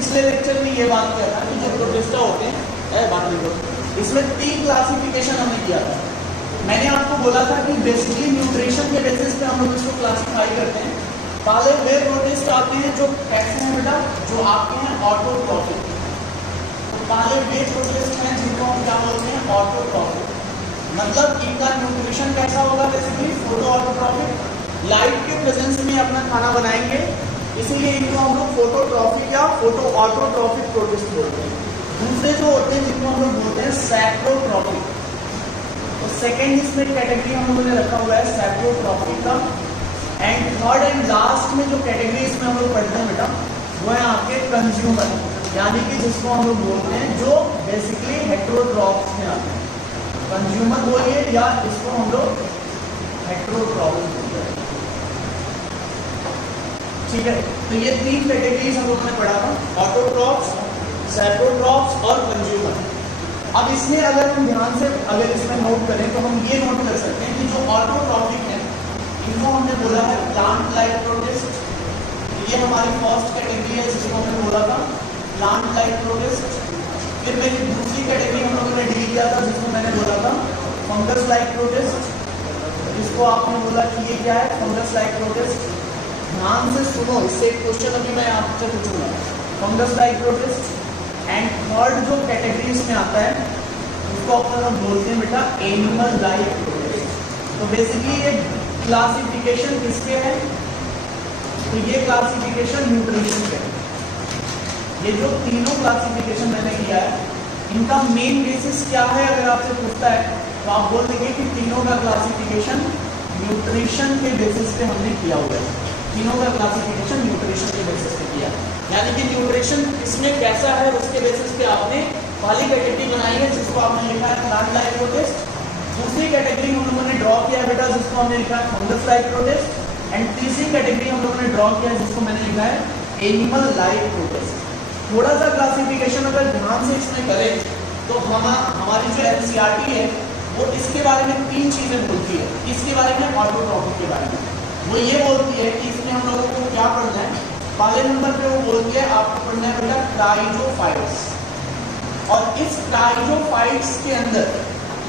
पिछले लेक्चर में ये बात किया था कि जो प्रोटिस्टा होते हैं बात नहीं करो, इसमें 3 क्लासिफिकेशन हमने किया था। मैंने आपको बोला था कि बेसिकली न्यूट्रिशन के बेसिस पे हम लोग इसको क्लासिफाई करते हैं। पहले वे प्रोटिस्ट आते हैं जो कैसे हैं बेटा, जो आपके हैं ऑटोट्रॉफिक। तो पहले वे प्रोटिस्ट हैं जिनको हम क्या बोलते हैं, ऑटोट्रॉफिक। मतलब इनका न्यूट्रिशन कैसा होगा, बेसिकली फोटो ऑटोट्रॉफिक, लाइट के प्रेजेंस में अपना खाना बनाएंगे, इसीलिए इनको हम लोग फोटोट्रॉफिक या फोटो ऑटोट्रॉफिक प्रोटिस्ट बोलते हैं। दूसरे जो होते हैं जिनको हम लोग बोलते हैं सैप्रोट्रॉफिक। तो सेकेंड इसमें कैटेगरी हम लोगों ने रखा हुआ है सैप्रोट्रॉफिक का। एंड थर्ड एंड लास्ट में जो कैटेगरी इसमें हम लोग पढ़ते हैं बेटा, वो है आपके कंज्यूमर, यानी कि जिसको हम लोग बोलते हैं जो बेसिकली हेटेरोट्रॉफ्स में आते हैं। कंज्यूमर बोलिए या इसको हम लोग हेटेरोट्रॉफ्स बोलते हैं। ठीक है, तो ये 3 कैटेगरीज हम लोगों ने पढ़ा था, ऑटोट्रॉफ्स, सैप्रोट्रॉफ्स और कंज्यूमर। अब इसमें अगर हम ध्यान से अगर इसमें नोट करें तो हम ये नोट कर सकते हैं कि जो ऑटोट्रॉफिक है इनको हमने बोला है प्लांट लाइफ प्रोटिस्ट। ये हमारी फर्स्ट कैटेगरी है जिसको हमने बोला था प्लांट लाइफ प्रोटिस्ट। फिर मेरी दूसरी कैटेगरी हम लोगों ने डील किया था जिसको मैंने बोला था फंगस लाइफ प्रोटिस्ट। इसको आपने बोला कि ये क्या है, फंगस लाइफ प्रोटिस्ट। ध्यान से सुनो, इससे एक क्वेश्चन अभी मैं आपसे पूछूंगा, fungus life protist. And third जो कैटेगरी इसमें आता है उसको अपन लोग बोलते हैं बेटा एनिमल लाइफ प्रोटिस्ट। तो बेसिकली ये क्लासिफिकेशन किसके है, तो ये क्लासिफिकेशन न्यूट्रिशन के है। ये जो तीनों क्लासिफिकेशन मैंने किया है इनका मेन बेसिस क्या है, अगर आपसे पूछता है तो आप बोल देंगे कि तीनों का क्लासिफिकेशन न्यूट्रिशन के बेसिस पे हमने किया हुआ है। तीनों का क्लासिफिकेशन न्यूट्रिशन के बेसिस पे किया, यानी कि न्यूट्रिशन इसमें कैसा है उसके बेसिस पे आपने पहली कैटेगरी बनाई है जिसको आपने लिखा है प्लांट लाइफ प्रोटिस्ट। दूसरी कैटेगरी हम लोगों ने ड्रॉ किया बेटा जिसको हमने लिखा है फंगस लाइफ प्रोटिस्ट। एंड तीसरी कैटेगरी हम लोगों ने ड्रॉ किया जिसको मैंने लिखा है एनिमल लाइफ प्रोटिस्ट। थोड़ा सा क्लासिफिकेशन अगर ध्यान से इसमें करें तो हमारी जो एनसीईआरटी है वो इसके बारे में 3 चीजें बोलती है। इसके बारे में ऑटोट्रॉफिक के बारे में वो ये बोलती है कि इसमें हम लोगों को क्या पढ़ना है, पहले नंबर पे वो बोलती है आपको पढ़ना है बेटा क्राइजोफाइट्स। और इस क्राइजोफाइट्स के अंदर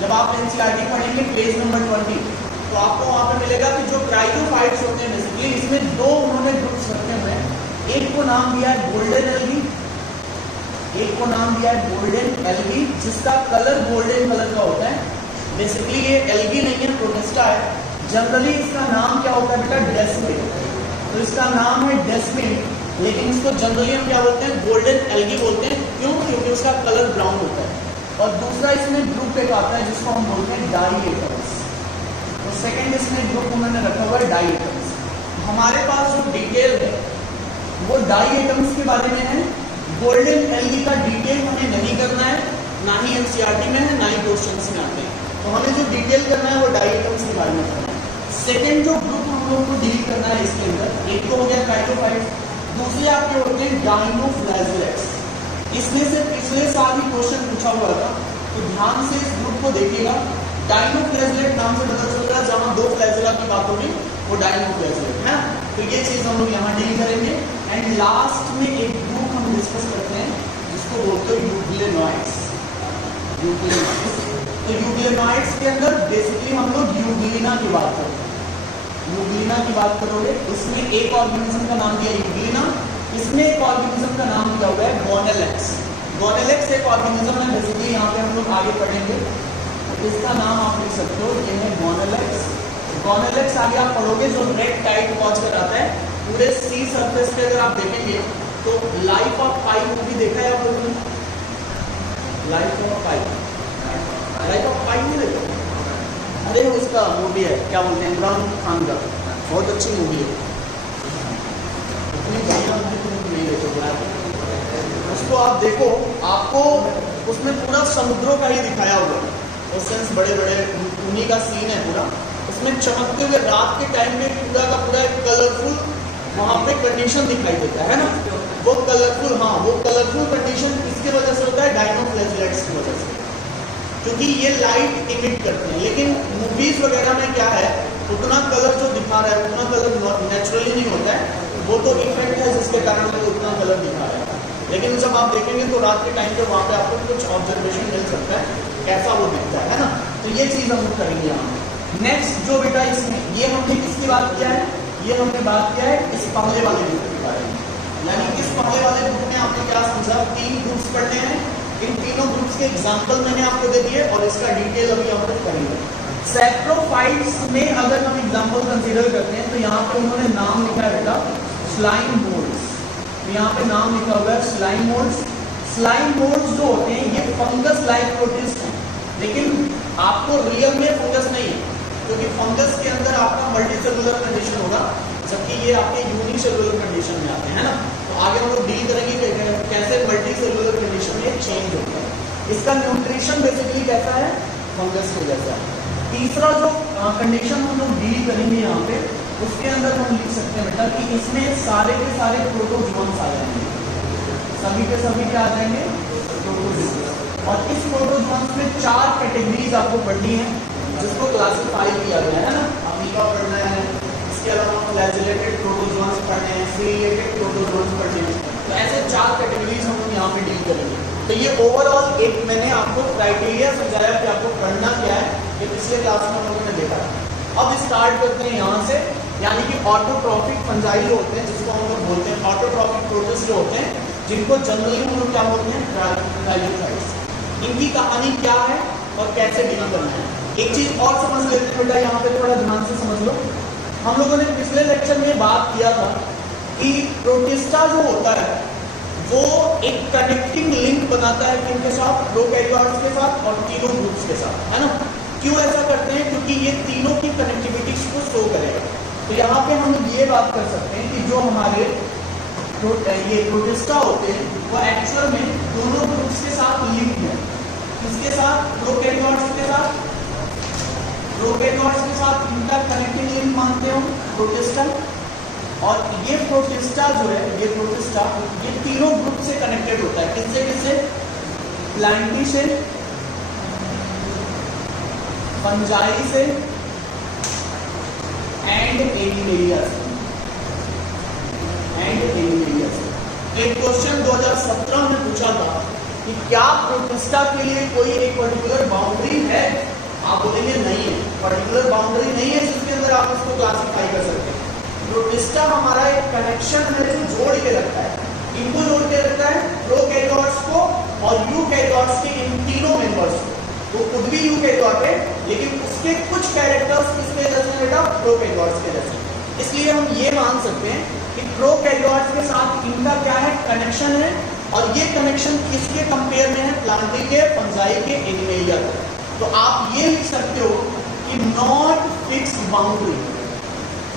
जब आप एनसीईआरटी पढ़ेंगे पेज नंबर 20 तो आपको वहां पे मिलेगा कि जो क्राइजोफाइट्स होते हैं बेसिकली इसमें 2 उन्होंने ग्रुप्स रखे हुए हैं। एक को नाम दिया है गोल्डन एल्गी, एक को नाम दिया है गोल्डन एल्गी जिसका कलर गोल्डन कलर का होता है। बेसिकली ये एल्गी नहीं है, प्रोटिस्टा है। जनरली इसका नाम क्या होता है बेटा, डेस्मिन। तो इसका नाम है डेस्मिन, लेकिन इसको जनरली हम क्या बोलते हैं, गोल्डन एल्गी बोलते हैं। क्यों, क्योंकि उसका कलर ब्राउन होता है। और दूसरा इसमें ग्रुप एक आता है जिसको हम बोलते हैं डाईएटम्स। तो सेकंड इसमें ग्रुप उन्होंने रखा हुआ है डाईएटम्स। हमारे पास जो डिटेल है वो डाईएटम्स के बारे में है। गोल्डन एल्गी का डिटेल हमें नहीं करना है, ना ही एनसीईआरटी में है ना ही क्वेश्चंस में आते हैं। तो हमें जो डिटेल करना है वो डाईएटम्स के बारे में करना है। सेकेंड जो ग्रुप हम लोग को डील करना है इसके अंदर, एक तो हो गया क्राइटोफाइट्स, दूसरे आपके होते हैं डायनोफ्लैजेलेट्स। इसमें से पिछले साल ही क्वेश्चन पूछा हुआ था, तो ध्यान से इस ग्रुप को देखिएगा। डायनोफ्लैजेलेट नाम से पता चल रहा है जहां 2 फ्लैजेला की बात होगी वो डायनोफ्लैजेलेट है। तो ये चीज हम लोग यहाँ डील करेंगे। एंड लास्ट में एक ग्रुप हम डिस्कस करते हैं जिसको बोलते हैं यूग्लिनोइड्स। तो यूग्लिनोइड्स के अंदर बेसिकली हम लोग यूग्लिना की बात करेंगे। यूग्लिना की बात करोगे, इसमें एक ऑर्गेनिज्म का नाम दिया यूग्लिना, इसमें एक ऑर्गेनिज्म का नाम दिया हुआ है गोनेलेक्स। गोनेलेक्स एक ऑर्गेनिज्म है, बेसिकली यहाँ पे हम लोग आगे पढ़ेंगे। तो इसका नाम आप लिख सकते हो, ये है गोनेलेक्स। गोनेलेक्स आगे आप पढ़ोगे जो रेड टाइड कॉज कराता है पूरे सी सरफेस पे। अगर आप देखेंगे तो लाइफ ऑफ पाई मूवी देखा है आप लोगों ने? लाइफ ऑफ पाई नहीं देखा? अरे उसका मूवी है, क्या बोलते हैं, इमरान खान का, बहुत अच्छी मूवी है। उसको आप देखो, आपको उसमें पूरा समुद्रों का ही दिखाया हुआ है। ओशंस बड़े बड़े, उन्हीं का सीन है पूरा। उसमें चमकते हुए रात के टाइम में पूरा का पूरा एक कलरफुल वहाँ पे कंडीशन दिखाई देता है ना, वो कलरफुल, हाँ वो कलरफुल कंडीशन किसकी वजह से होता है, डायनोफ्लैजेलेट्स की वजह से, क्योंकि ये लाइट इमिट करते हैं। लेकिन मूवीज वगैरह में क्या है, उतना कलर जो दिखा रहा है उतना कलर नेचुरली नहीं होता है, वो तो इफेक्ट है जिसके कारण वो उतना कलर दिखा रहा है। लेकिन जब आप देखेंगे तो रात के टाइम पे वहाँ पे आपको कुछ ऑब्जर्वेशन मिल सकता है कैसा वो दिखता है ना। तो ये चीज़ हम करेंगे यहाँ। नेक्स्ट जो बेटा इसमें ये हमने किसकी बात किया है, ये हमने बात किया है इस पहले वाले ग्रुप के बारे में। यानी कि इस पहले वाले ग्रुप में आपने क्या समझा, 3 ग्रुप्स पढ़ने हैं, इन तीनों ग्रुप्स के एग्जाम्पल मैंने आपको दे दिए और इसका डिटेल अभी हम लोग करेंगे। सैप्रोफाइट्स में अगर हम एग्जाम्पल कंसीडर करते हैं तो यहाँ पे उन्होंने नाम लिखा है बेटा स्लाइम मोल्ड्स। यहाँ पे नाम लिखा हुआ है स्लाइम मोल्ड्स। स्लाइम मोल्ड्स जो होते हैं ये फंगस लाइक प्रोटिस्ट हैं, लेकिन आपको रियल में फंगस नहीं है, क्योंकि फंगस के अंदर आपका मल्टी सेलुलर कंडीशन होगा, जबकि ये आपके यूनिसेलुलर कंडीशन में आते हैं ना। तो आगे हम लोग डील करेंगे कैसे मल्टी सेलुलर कंडीशन में चेंज होता है। इसका न्यूट्रिशन बेसिकली कैसा है, फंगस के जैसा है। तीसरा जो कंडीशन हम लोग डील करेंगे यहाँ पे, उसके अंदर हम लिख सकते हैं बेटा कि इसमें सारे के सारे प्रोटोजोन्स आ जाएंगे, सभी के सभी क्या आ जाएंगे, प्रोटोजोन्स। और इस प्रोटोजोन्स में 4 कैटेगरीज आपको पढ़नी है, जिसको क्लासिफाई किया गया है ना। अमीबा पढ़ना है, इसके अलावा फ्लैजेलेटेड प्रोटोजोन्स पढ़ने हैं, सीलिएटेड प्रोटोजोन्स पढ़ने हैं। तो ऐसे 4 कैटेगरीज हम लोग यहाँ पे डील करेंगे। तो ये ओवरऑल एक मैंने आपको क्राइटेरिया समझाया कि आपको पढ़ना क्या है, ये पिछले क्लास में हम लोगों ने देखा। अब स्टार्ट करते हैं यहाँ से, यानी कि ऑटोट्रॉफिक फंजाई जो होते हैं, जिसको हम लोग बोलते हैं ऑटोट्रॉफिक प्रोटिस्ट जो होते हैं, जिनको जनरली हम लोग क्या बोलते हैं, ट्राइलोफाइट्स। इनकी कहानी क्या है और कैसे डील करना है। एक चीज और समझ लेते हैं बेटा, यहाँ पे थोड़ा ध्यान से समझ लो। हम लोगों ने पिछले लेक्चर में बात किया था कि प्रोटिस्टा जो होता है वो एक कनेक्टिंग लिंक बनाता है किनके साथ, प्रोकैरियोट्स के साथ और तीनों ग्रुप्स के साथ, है ना। क्यों ऐसा करते हैं, क्योंकि ये तीनों की कनेक्टिविटी को शो करेगा। तो यहाँ पे हम ये बात कर सकते हैं कि जो हमारे ये प्रोटिस्टा होते हैं वो एक्चुअल में दोनों ग्रुप्स के साथ लिंक है। किसके साथ, प्रोकैरियोट्स के साथ। प्रोकैरियोट्स के साथ इनका कनेक्टिंग लिंक मानते हो प्रोटिस्टा। और ये प्रोटिस्टा जो है, ये प्रोटिस्टा ये तीनों ग्रुप से कनेक्टेड होता है। किससे किससे, प्लांटी से, फंजाई से एंड एनिमेलिया से। एक क्वेश्चन 2017 में पूछा था कि क्या प्रोटिस्टा के लिए कोई एक पर्टिकुलर बाउंड्री है। आप बोलेंगे नहीं है, पर्टिकुलर बाउंड्री नहीं है जिसके अंदर आप उसको क्लासिफाई कर सकते हैं। प्रोटिस्टा हमारा एक कनेक्शन है जो जोड़ के रखता है, इनको जोड़ के रखता है, प्रोकैरियोट्स को और यूकैरियोट्स के इन तीनों मेंबर्स को। वो खुद भी यूकैरियोट है, लेकिन उसके कुछ कैरेक्टर्स किसके जैसे बेटा, प्रोकैरियोट्स के जैसे। इसलिए हम ये मान सकते हैं कि प्रोकैरियोट्स के साथ इनका क्या है, कनेक्शन है। और ये कनेक्शन किसके कंपेयर में है, प्लांटी के, फंजाई के, एनिमेलिया के। तो आप ये लिख सकते हो कि नॉट फिक्स्ड बाउंड्री।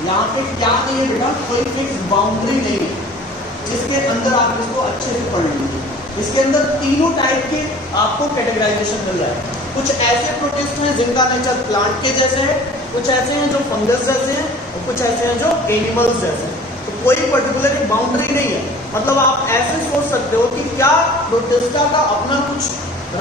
यहाँ पे क्या नहीं है बेटा, कोई फिक्स बाउंड्री नहीं है जिसके अंदर आप इसको अच्छे से पढ़ लीजिए। इसके अंदर तीनों टाइप के आपको कैटेगराइजेशन मिल रहा है। कुछ ऐसे प्रोटिस्ट हैं जिनका नेचर प्लांट के जैसे है, कुछ ऐसे हैं जो फंगस जैसे हैं, और कुछ ऐसे हैं जो एनिमल्स जैसे हैं। तो कोई पर्टिकुलर बाउंड्री नहीं है। मतलब आप ऐसे सोच सकते हो कि क्या प्रोटिस्टा का अपना कुछ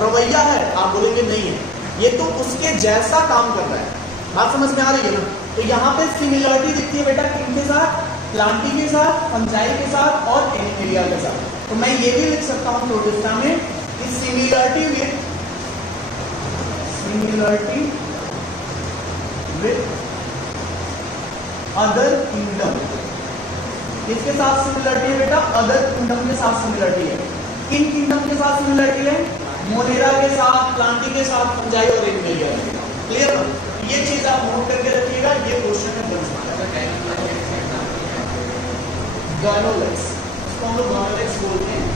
रवैया है, आप बोलेंगे नहीं है, ये तो उसके जैसा काम कर रहा है। बात समझ में आ रही है ना। तो यहाँ पे सिमिलरिटी दिखती है बेटा किनके साथ, प्लांटी के साथ, फंजाई के साथ और एनिमेलिया के साथ। तो मैं ये भी लिख सकता हूँ प्रोटिस्टा में कि सिमिलरिटी विथ अदर किंगडम। किसके साथ सिमिलरिटी है बेटा, अदर किंगडम के साथ सिमिलरिटी है। किन किंगडम के साथ सिमिलरिटी है, मोनेरा के साथ, प्लांटी के साथ, फंजाई और एनिमेलिया। क्लियर ना। ये चीज आप नोट करके रखिएगा, ये क्वेश्चन में बन सकता है। गायनोलेक्स, इसको हम लोग गायनोलेक्स बोलते हैं।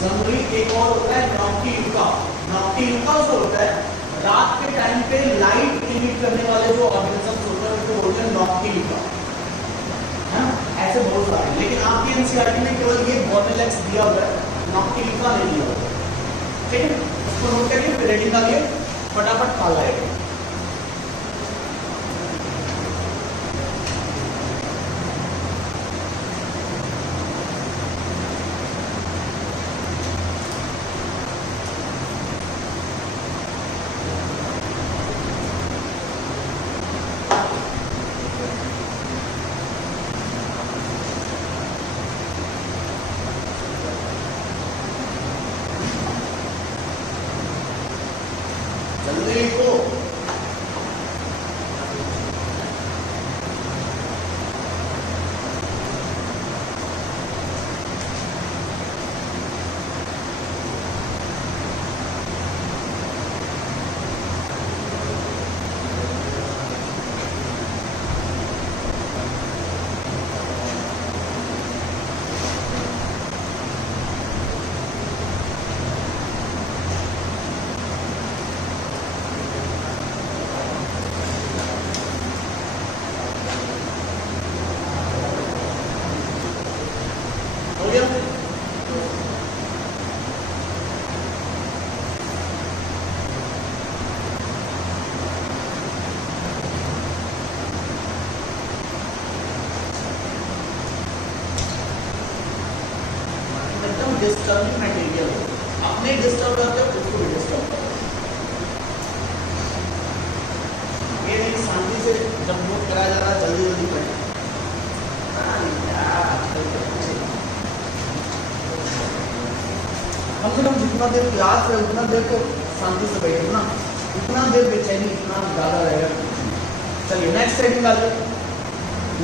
जनरली एक और होता है नॉक्टिलुका। नॉक्टिलुका जो होता है रात के टाइम पे लाइट इमिट करने वाले जो ऑर्गेनिजम्स होते हैं उनको बोलते हैं नॉक्टिलुका, है ना। ऐसे बहुत सारे, लेकिन आपकी एनसीईआरटी में केवल ये गायनोलेक्स दिया हुआ है, नॉक्टिलुका नहीं दिया हुआ। ठीक है, इसको नोट करिए, फिर रेडिंग का लिए फटाफट खा लाएगा। जल्दी लिखो। हो गया? एकदम डिस्टर्बिंग मटेरियल अपने डिस्टर्ब करते हो, उसको भी डिस्टर्ब करो। ये नहीं शांति से जब नोट कराया जा रहा है जल्दी जल्दी पढ़े। कम से कम जितना देर क्लास है उतना देर तो शांति से बैठो ना, उतना देर बेचैनी इतना ज़्यादा रहेगा। चलिए नेक्स्ट हेडिंग आ जाए।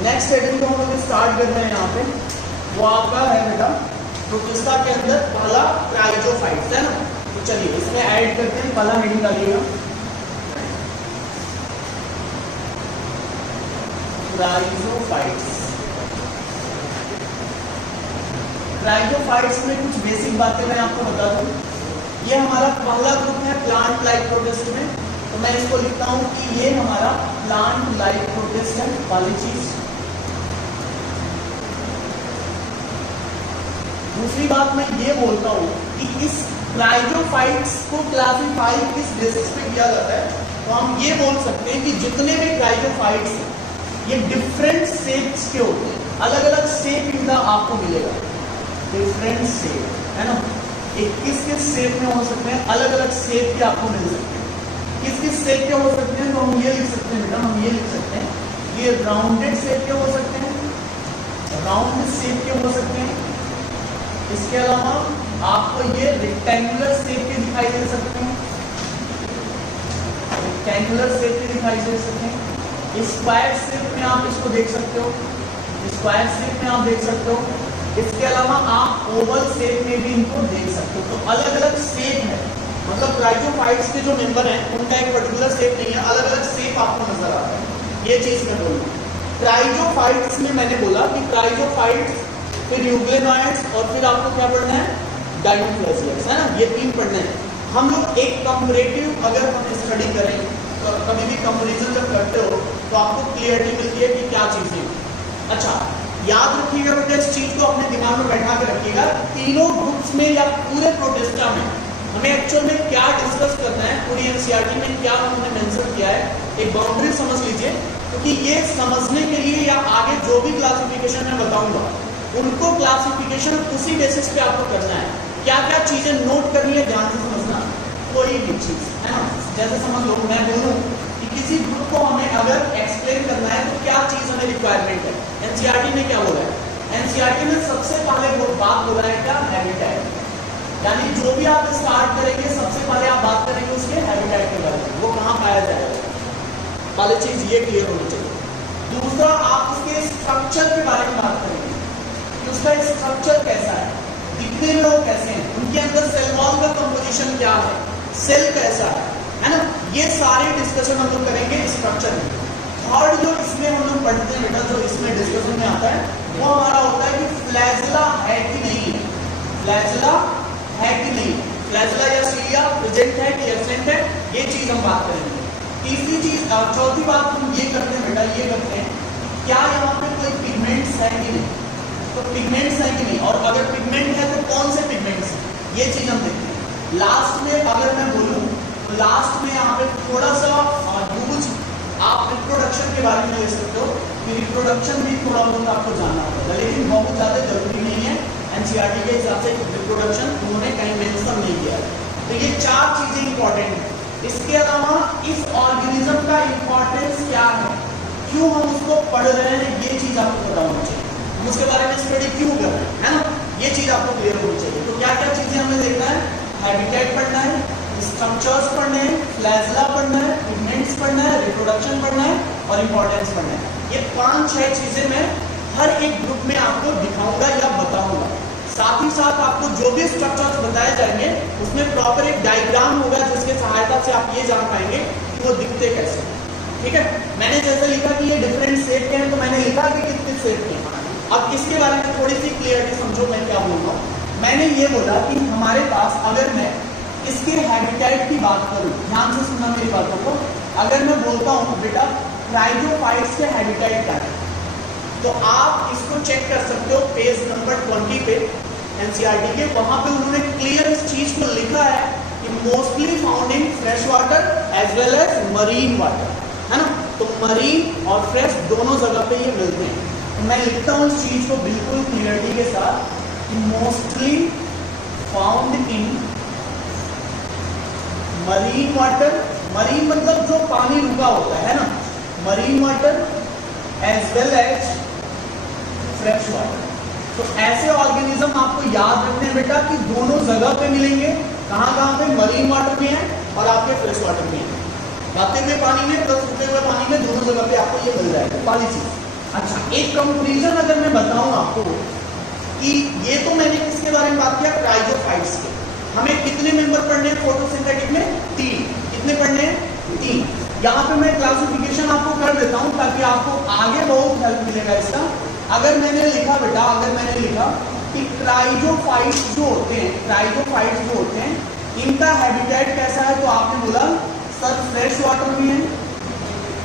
नेक्स्ट हेडिंग को हम लोग स्टार्ट करते हैं यहाँ पे। वो आपका है बेटा प्रोटिस्टा के अंदर पहला क्राइजोफाइट्स है ना। तो चलिए इसमें ऐड करते हैं, पहला हेडिंग डालिएगा क्राइजोफाइट्स। क्राइजोफाइट्स में कुछ बेसिक बातें मैं आपको बता दूं। ये हमारा पहला ग्रुप है प्लांट लाइफ प्रोटिस्ट में, तो मैं इसको लिखता हूं कि ये हमारा प्लांट लाइफ प्रोटिस्ट है वाली चीज। दूसरी बात मैं ये बोलता हूं कि इस क्राइजोफाइट्स को क्लासिफाई किस बेसिस पे किया जाता है, तो हम ये बोल सकते हैं कि जितने भी क्राइजोफाइट्स हैं ये डिफरेंट शेप्स के होते हैं, अलग अलग शेप इनका आपको मिलेगा, डिफरेंट शेप है ना। एक किस किस शेप में हो सकते हैं, अलग अलग शेप के आपको मिल सकते हैं। किस किस शेप के हो सकते हैं, तो हम ये लिख सकते हैं बेटा, हम ये लिख सकते हैं ये राउंडेड शेप के हो सकते हैं, राउंड शेप के हो सकते हैं। इसके अलावा आपको ये रेक्टेंगुलर शेप के दिखाई दे सकते हैं, रेक्टेंगुलर शेप के दिखाई दे सकते हैं। स्क्वायर शेप में आप इसको देख सकते हो, स्क्वायर शेप में आप देख सकते हो। इसके अलावा आप ओवल शेप में भी इनको देख सकते हो। तो अलग अलग शेप है, मतलब क्राइजोफाइट्स के जो मेंबर हैं उनका एक पर्टिकुलर शेप नहीं है, अलग अलग शेप आपको नजर आता है। ये चीज मैं बोलूँ क्राइजोफाइट्स में मैंने बोला कि क्राइजोफाइट्स, फिर यूग्लेनॉइड्स और फिर आपको क्या पढ़ना है, डायनोप्लाजियस है ना, ये तीन पढ़ने हैं। हम लोग एक कंपैरेटिव अगर हम स्टडी करें तो कभी भी कंपैरिजन जब करते हो तो आपको क्लियरिटी मिलती है कि क्या चीजें। अच्छा याद रखिएगा बेटा, इस चीज को अपने दिमाग में बैठा के रखिएगा, तीनों ग्रुप्स में या पूरे प्रोटिस्टा में हमें एक्चुअल में क्या डिस्कस करना है, पूरी एनसीईआरटी में क्या हमने मेंशन किया है, एक बाउंड्री समझ लीजिए। क्योंकि ये समझने के लिए या आगे जो भी क्लासिफिकेशन मैं बताऊंगा उनको क्लासिफिकेशन उसी बेसिस पे आपको करना है। क्या क्या चीजें नोट करनी है, ध्यान से समझना कोई भी चीज है ना। जैसे समझ लो मैं बोलूं कि किसी ग्रुप को हमें अगर एक्सप्लेन करना है तो क्या चीज हमें रिक्वायरमेंट है। एनसीईआरटी ने क्या बोला है, एनसीईआरटी ने सबसे पहले वो बात बोला है क्या, हैबिटेट। यानी जो भी आप स्टार्ट करेंगे सबसे पहले आप बात करेंगे उसके हैबिटेट के बारे में, वो कहाँ पाया जाएगा, पहली चीज ये क्लियर होनी चाहिए। दूसरा आप उसके स्ट्रक्चर के बारे में बात करेंगे कि उसका स्ट्रक्चर कैसा है, दिखने में वो कैसे हैं, उनके अंदर सेल वॉल का कंपोजिशन क्या है, सेल कैसा है ना। ये सारे डिस्कशन हम लोग करेंगे स्ट्रक्चर में। थर्ड जो इसमें हम लोग पढ़ते हैं बेटा, जो इसमें डिस्कशन में आता है वो हमारा होता है कि फ्लैजिला है कि नहीं है, फ्लैजिला है कि नहीं, फ्लैजिला या सीलिया प्रेजेंट है कि एब्सेंट है, ये चीज हम बात करेंगे। तीसरी चीज, चौथी बात हम ये करते हैं बेटा, ये करते हैं क्या यहाँ पे कोई पिगमेंट्स है कि नहीं, तो पिगमेंट्स है कि नहीं, और अगर पिगमेंट है तो कौन से पिगमेंट्स हैं, ये चीज हम देखते हैं। लास्ट में अगर मैं बोलूँ तो लास्ट में यहाँ पे थोड़ा सा यूज आप रिप्रोडक्शन के बारे में ले सकते हो, कि रिप्रोडक्शन भी थोड़ा बहुत आपको जानना होगा, लेकिन बहुत ज़्यादा जरूरी नहीं है। एनसीईआरटी के हिसाब से रिप्रोडक्शन उन्होंने कहीं मेंशन नहीं किया है। तो ये चार चीजें इंपॉर्टेंट है। इसके अलावा इस ऑर्गेनिज्म का इंपॉर्टेंस क्या है, क्यों हम उसको पढ़ रहे हैं, ये चीज आपको पता होनी चाहिए, हम उसके बारे में स्टडी क्यों कर रहे हैं, है ना, ये चीज आपको क्लियर होनी चाहिए। तो क्या क्या चीजें हमें देखना है, हैबिटेट पढ़ना है, स्ट्रक्चर्स पढ़ने हैं, फ्लैजला पढ़ना है, पिगमेंट्स पढ़ना है, रिप्रोडक्शन पढ़ना है और इंपॉर्टेंस पढ़ना है। ये 5-6 चीजें मैं हर एक ग्रुप में आपको दिखाऊंगा या बताऊंगा। साथ ही साथ आपको जो भी स्ट्रक्चर्स बताए जाएंगे उसमें प्रॉपर एक डायग्राम होगा जिसके सहायता से आप ये जान पाएंगे कि वो दिखते कैसे। ठीक है, मैंने जैसे लिखा कि ये डिफरेंट शेप के हैं तो मैंने लिखा कि किस किस शेप के हैं। अब इसके बारे में थोड़ी सी क्लियरिटी समझो मैं क्या बोल रहा हूँ। मैंने ये बोला कि हमारे पास अगर मैं इसके हैबिटेट की बात करूं, ध्यान से सुनना मेरी बातों को। अगर मैं बोलता हूं बेटा क्राइजोफाइट्स के हैबिटेट क्या है, तो आप इसको चेक कर सकते हो पेज नंबर 20 पे एनसीईआरटी के। वहां पे उन्होंने क्लियर इस चीज को लिखा है कि mostly found in fresh water as well as marine water, है ना। तो मरीन और फ्रेश दोनों जगह पे ये मिलते हैं। तो मैं लिखता हूं इस चीज को बिल्कुल क्लियरिटी के साथ कि mostly found in marine water, marine मतलब जो पानी रुका होता है ना, marine water as well as fresh water. तो ऐसे ऑर्गेनिज्म आपको याद रखने हैं बेटा कि दोनों जगह पे मिलेंगे। कहां पे, मरीन वाटर में है और आपके फ्रेश वाटर में है। बहते हुए पानी में प्लस रुके हुए पानी में, दोनों जगह पे आपको ये मिल जाएगा पहली चीज। अच्छा, एक कंपैरिजन अगर मैं बताऊं आपको कि ये तो मैंने किसके बारे में बात किया, क्राइजोफाइट्स के। हमें कितने मेंबर पढ़ने हैं फोटोसिंथेटिक में, 3। कितने पढ़ने हैं, 3। यहाँ पे मैं क्लासिफिकेशन आपको कर देता हूँ ताकि आपको आगे बहुत हेल्प मिलेगा इसका। अगर मैंने लिखा बेटा, अगर मैंने लिखा कि क्राइजोफाइट्स जो होते हैं, क्राइजोफाइट्स जो होते हैं इनका हैबिटेट कैसा है, तो आपने बोला सर फ्रेश वाटर में है,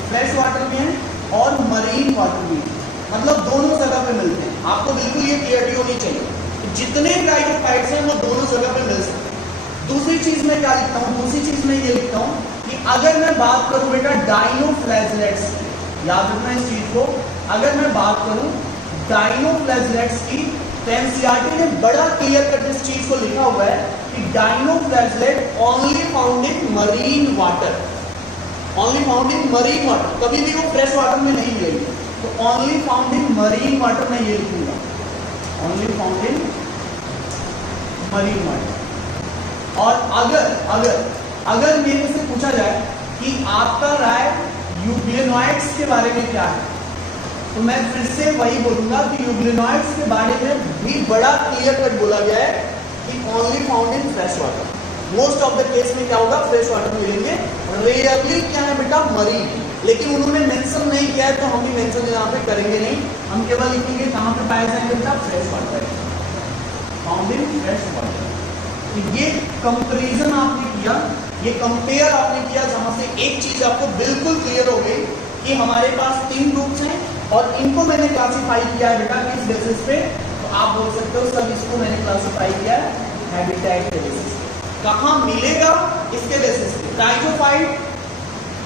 फ्रेश वाटर में है और मरीन वाटर में है, मतलब दोनों जगह पे मिलते हैं। आपको बिल्कुल ये क्लियरिटी होनी चाहिए, जितने क्राइजोफाइट्स हैं वो दोनों जगह पे मिल सकते हैं। दूसरी चीज मैं क्या लिखता हूँ, दूसरी चीज मैं ये लिखता हूँ कि अगर मैं बात करूं बेटा डाइनोफ्लैजलेट्स की, याद रखना इस चीज को, अगर मैं बात करूं डाइनोफ्लैजलेट्स की, तो एनसीईआरटी ने बड़ा क्लियर कर इस चीज को लिखा हुआ है कि dinoflagellate only found in marine water, only found in marine water, कभी भी वो फ्रेश वाटर में नहीं मिलेगी। तो only found in marine water मैं ये लिखूंगा, only found in marine water. और अगर मेरे से पूछा जाए कि आपका राय यूग्लिनोइड्स के बारे में क्या है, तो मैं फिर से वही बोलूंगा कि यूग्लिनोइड्स के बारे में भी बड़ा क्लियर कट बोला गया है कि only found in fresh water. Most of the case में क्या होगा, फ्रेश वाटर मिलेंगे, रेयरली क्या है बेटा, मरीन। लेकिन उन्होंने मेंशन नहीं किया है तो हम भी मेंशन यहाँ पे करेंगे नहीं, हम केवल लिखेंगे कहाँ पे पाए जाएंगे बेटा, fresh water, found in fresh water. ये कंपैरिजन आपने किया, ये कंपेयर आपने किया, जहां से एक चीज आपको बिल्कुल क्लियर हो गई कि हमारे पास 3 ग्रुप्स हैं और इनको मैंने क्लासिफाई किया है बेटा किस बेसिस पे, तो आप बोल सकते हो सब इसको मैंने क्लासिफाई किया है हैबिटेट के बेसिस पे। कहाँ मिलेगा, इसके बेसिस पे। क्राइजोफाइट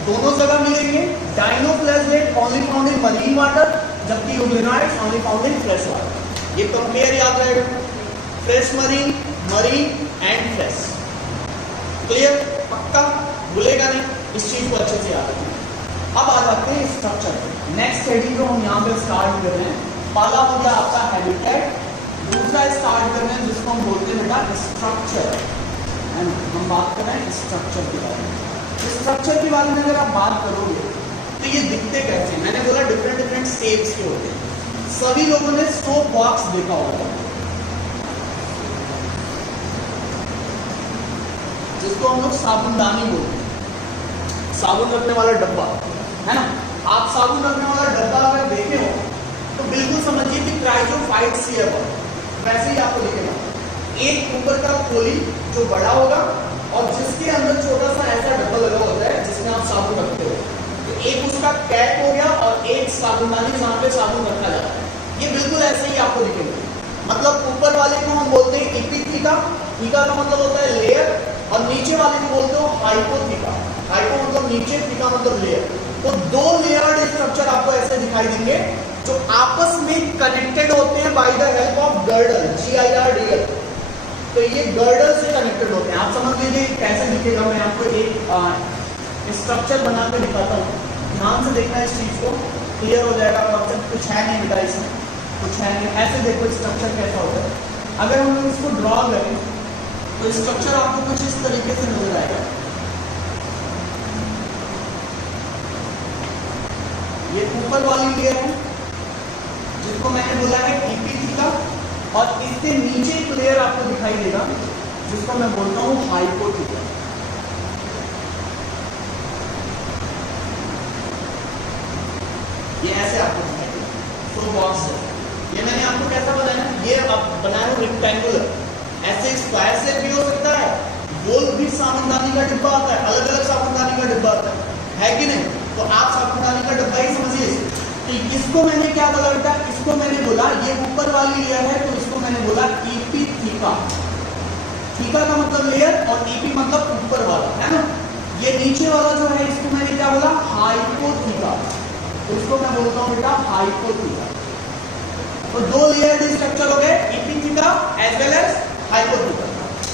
दोनों जगह मिलेंगे, dinoflagellate only found in marine water, जबकि euglenoids only found in fresh water. ये कंपेयर याद रहेगा, fresh marine, marine and fresh. Clear, पक्का, भूलेगा नहीं, इस चीज को अच्छे से याद रखना। अब आ जाते हैं स्ट्रक्चर पे। नेक्स्ट हेडिंग जो हम यहाँ पे स्टार्ट कर रहे हैं, पहला हो गया आपका हैबिटेट, दूसरा स्टार्ट कर रहे हैं जिसको हम बोलते हैं बेटा स्ट्रक्चर। हम बात कर रहे हैं स्ट्रक्चर के बारे में। स्ट्रक्चर के बारे में अगर आप बात करोगे तो ये दिखते कैसे हैं, मैंने बोला डिफरेंट शेप्स के होते हैं। सभी लोगों ने सोप बॉक्स देखा होगा, जिसको हम लोग साबुनदानी बोलते हैं, साबुन रखने वाला डब्बा, है ना। आप साबुन रखने वाला डब्बा अगर देखे हो तो बिल्कुल समझिए कि क्राइजोफाइट्स ही है, वैसे ही आपको दिखेगा। एक ऊपर का खोली जो बड़ा होगा और जिसके अंदर छोटा सा ऐसा डब्बा लगा होता है जिसमें आप साबुन रखते हो, तो एक उसका कैप हो गया और एक साबुनदानी जहाँ पे साबुन रखा जाता है। ये बिल्कुल ऐसे ही आपको दिखेगा। मतलब ऊपर वाले को हम बोलते हैं इपिथीका, थीका का मतलब होता है लेयर, और नीचे वाले को बोलते हो हाइपोथीका। हाइपो मतलब नीचे, थीका मतलब लेयर। तो 2 लेयर्ड स्ट्रक्चर आपको ऐसे दिखाई देंगे जो आपस में कनेक्टेड होते हैं by the help of girdle, GIRDL। तो ये गर्डल से कनेक्टेड होते हैं। आप समझ लीजिए कैसे दिखेगा, मैं आपको एक स्ट्रक्चर बना के दिखाता हूँ, ध्यान से देखना इस चीज को, क्लियर हो जाएगा कॉन्सेप्ट। कुछ है नहीं बेटा इसमें, कुछ है नहीं। ऐसे देखो स्ट्रक्चर कैसा होता है। अगर हम लोग इसको ड्रॉ करें तो स्ट्रक्चर आपको कुछ इस तरीके से नजर आएगा। ये ऊपर वाली लेयर है जिसको मैंने बोला है ईपीथीका, और इसके नीचे एक लेयर आपको दिखाई देगा जिसको मैं बोलता हूं हाइपोथीका। ये ऐसे आपको दिखाई देगा। तो बॉक्स है, ये मैंने आपको कैसा बनाया, ये आप बनाया हो रेक्टेंगुलर, ऐसे स्क्वायर शेप भी हो सकता है, गोल भी साबुनदानी का डिब्बा आता है, अलग अलग साबुनदानी का डिब्बा आता है कि नहीं? तो आप साबुनदानी का डिब्बा ही समझिए। तो इसको मैंने क्या बोला बेटा, इसको मैंने बोला ये ऊपर वाली लेयर है, तो इसको मैंने बोला ईपीथीका। थीका का मतलब लेयर और ईपी मतलब ऊपर वाला, है ना? ये नीचे वाला जो है इसको मैंने क्या बोला, हाइपोथीका। तो इसको मैं बोलता हूं बेटा हाइपोथीका। तो दो लेयर स्ट्रक्चर हो गए, ईपीथीका एज वेल एज हाइपोथीका।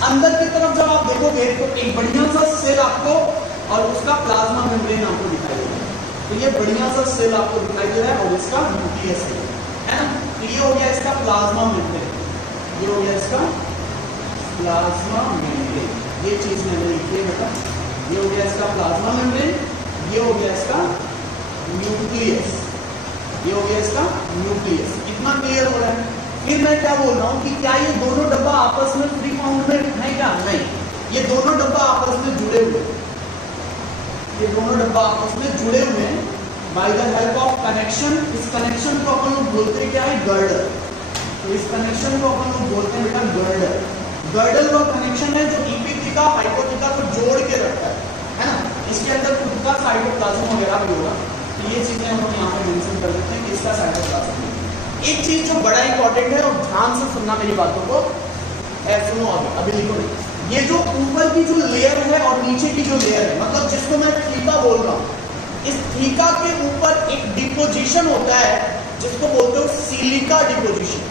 अंदर की तरफ जब आप देखोगे तो एक बढ़िया सा सेल आपको और उसका प्लाज्मा मेम्ब्रेन आपको दिखाई देगा। तो ये बढ़िया सा सेल आपको दिखाई दे रहा है और इसका न्यूक्लियस है ना? तो ये हो गया इसका प्लाज्मा मेम्ब्रेन, ये हो गया इसका प्लाज्मा मेम्ब्रेन। ये चीज मैंने लिखी है बेटा, ये हो गया इसका प्लाज्मा मेम्ब्रेन, ये हो गया इसका न्यूक्लियस, ये हो गया इसका न्यूक्लियस। इतना क्लियर हो रहा है? फिर मैं क्या बोल रहा हूँ कि क्या ये दोनों डब्बा आपस में फ्री फाउंड में है क्या? नहीं, ये दोनों डब्बा आपस में जुड़े हुए, ये दोनों डब्बा आपस में जुड़े हुए हैं by the help of connection. इस कनेक्शन को अपन लोग बोलते हैं क्या है, गर्डर। तो इस कनेक्शन को अपन लोग बोलते हैं बेटा गर्डर। गर्डर वो कनेक्शन है जो ईपीथीका हाइपोथीका को जोड़ के रखता है ना? इसके अंदर खुद का साइटोप्लाज्म वगैरह भी होगा। तो ये चीजें हम यहाँ पे मेंशन कर देते हैं कि इसका साइटोप्लाज्म। एक चीज जो बड़ा इंपॉर्टेंट है और ध्यान से सुनना मेरी बातों को, सुनो अभी लिखो नहीं। ये जो ऊपर की जो लेयर है और नीचे की जो लेयर है, मतलब जिसको मैं थीका बोल रहा हूँ, इस थीका के ऊपर एक डिपोजिशन होता है जिसको बोलते हो सिलिका डिपोजिशन।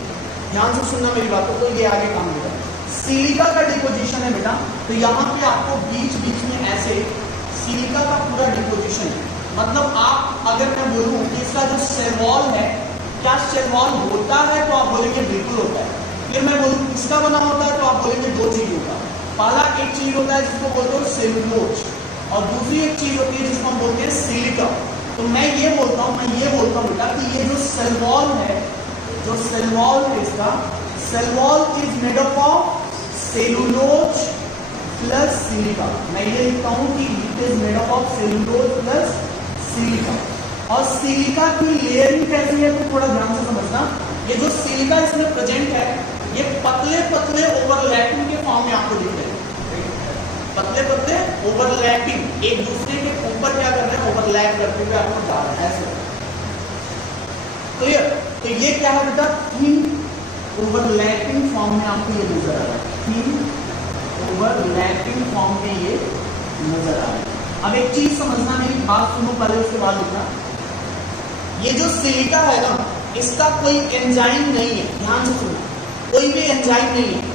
ध्यान से सुनना मेरी बातों को, ये आगे काम देगा। सिलिका का डिपोजिशन है बेटा, तो यहाँ पे आपको बीच बीच में ऐसे सिलिका का पूरा डिपोजिशन है। मतलब आप अगर मैं बोलूँ कि इसका जो सेल वॉल है, क्या सेल वॉल होता है, तो आप बोलेंगे बिल्कुल होता है। फिर मैं बोलूँ किसका बना होता है, तो आप बोलेंगे दो चीज होता है। पहला एक चीज होता है जिसको बोलते हो सेलुलोज, और दूसरी एक चीज होती है जिसको हम बोलते हैं सिलिका। तो मैं ये बोलता हूँ बेटा कि ये जो सेल वॉल है, जो सेल वॉल है इसका, cell wall is made up of cellulose plus silica. मैं ये लिखता हूँ कि it is made up of cellulose plus silica. और सिलिका की लेयरिंग कैसी है तो थोड़ा ध्यान से समझना। ये जो सिलिका इसमें प्रेजेंट है, ये पतले पतले ओवरलैपिंग के फॉर्म में आपको दिख रहे हैं। पतले पतले ओवरलैपिंग, एक दूसरे के ऊपर क्या कर रहे हैं, ओवरलैप करते हुए आपको जा रहे हैं ऐसे। तो ये क्या है बेटा, थिन ओवरलैपिंग फॉर्म में आपको ये नजर आ रहा है। थिन ओवरलैपिंग फॉर्म में ये नजर आ रहा है। अब एक चीज समझना, मेरी बात सुनो पहले, उसके बाद लिखना। ये जो सिलिका है ना, इसका कोई एंजाइम नहीं है। ध्यान से सुनो, कोई भी एंजाइम नहीं है।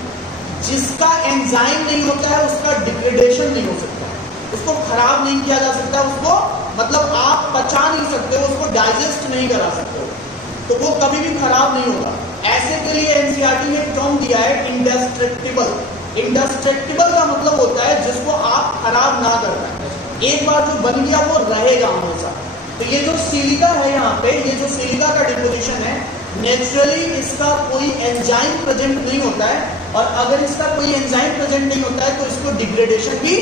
जिसका एंजाइम नहीं होता है उसका डिग्रेडेशन नहीं हो सकता, उसको खराब नहीं किया जा सकता, उसको मतलब आप पचा नहीं सकते हो, उसको डाइजेस्ट नहीं करा सकते हो, तो वो कभी भी खराब नहीं होगा। ऐसे के लिए एनसीईआरटी ने टर्म दिया है इंडेस्ट्रक्टिबल। इंडेस्ट्रक्टिबल का मतलब होता है जिसको आप खराब ना कर पाए, एक बार जो बन गया वो रहेगा हमेशा। तो ये जो सिलिका है यहाँ पे, ये जो सिलिका का डिपोजिशन है, नेचुरली इसका कोई एंजाइम प्रेजेंट नहीं होता है, और अगर इसका कोई एंजाइम प्रेजेंट नहीं होता है तो इसको डिग्रेडेशन भी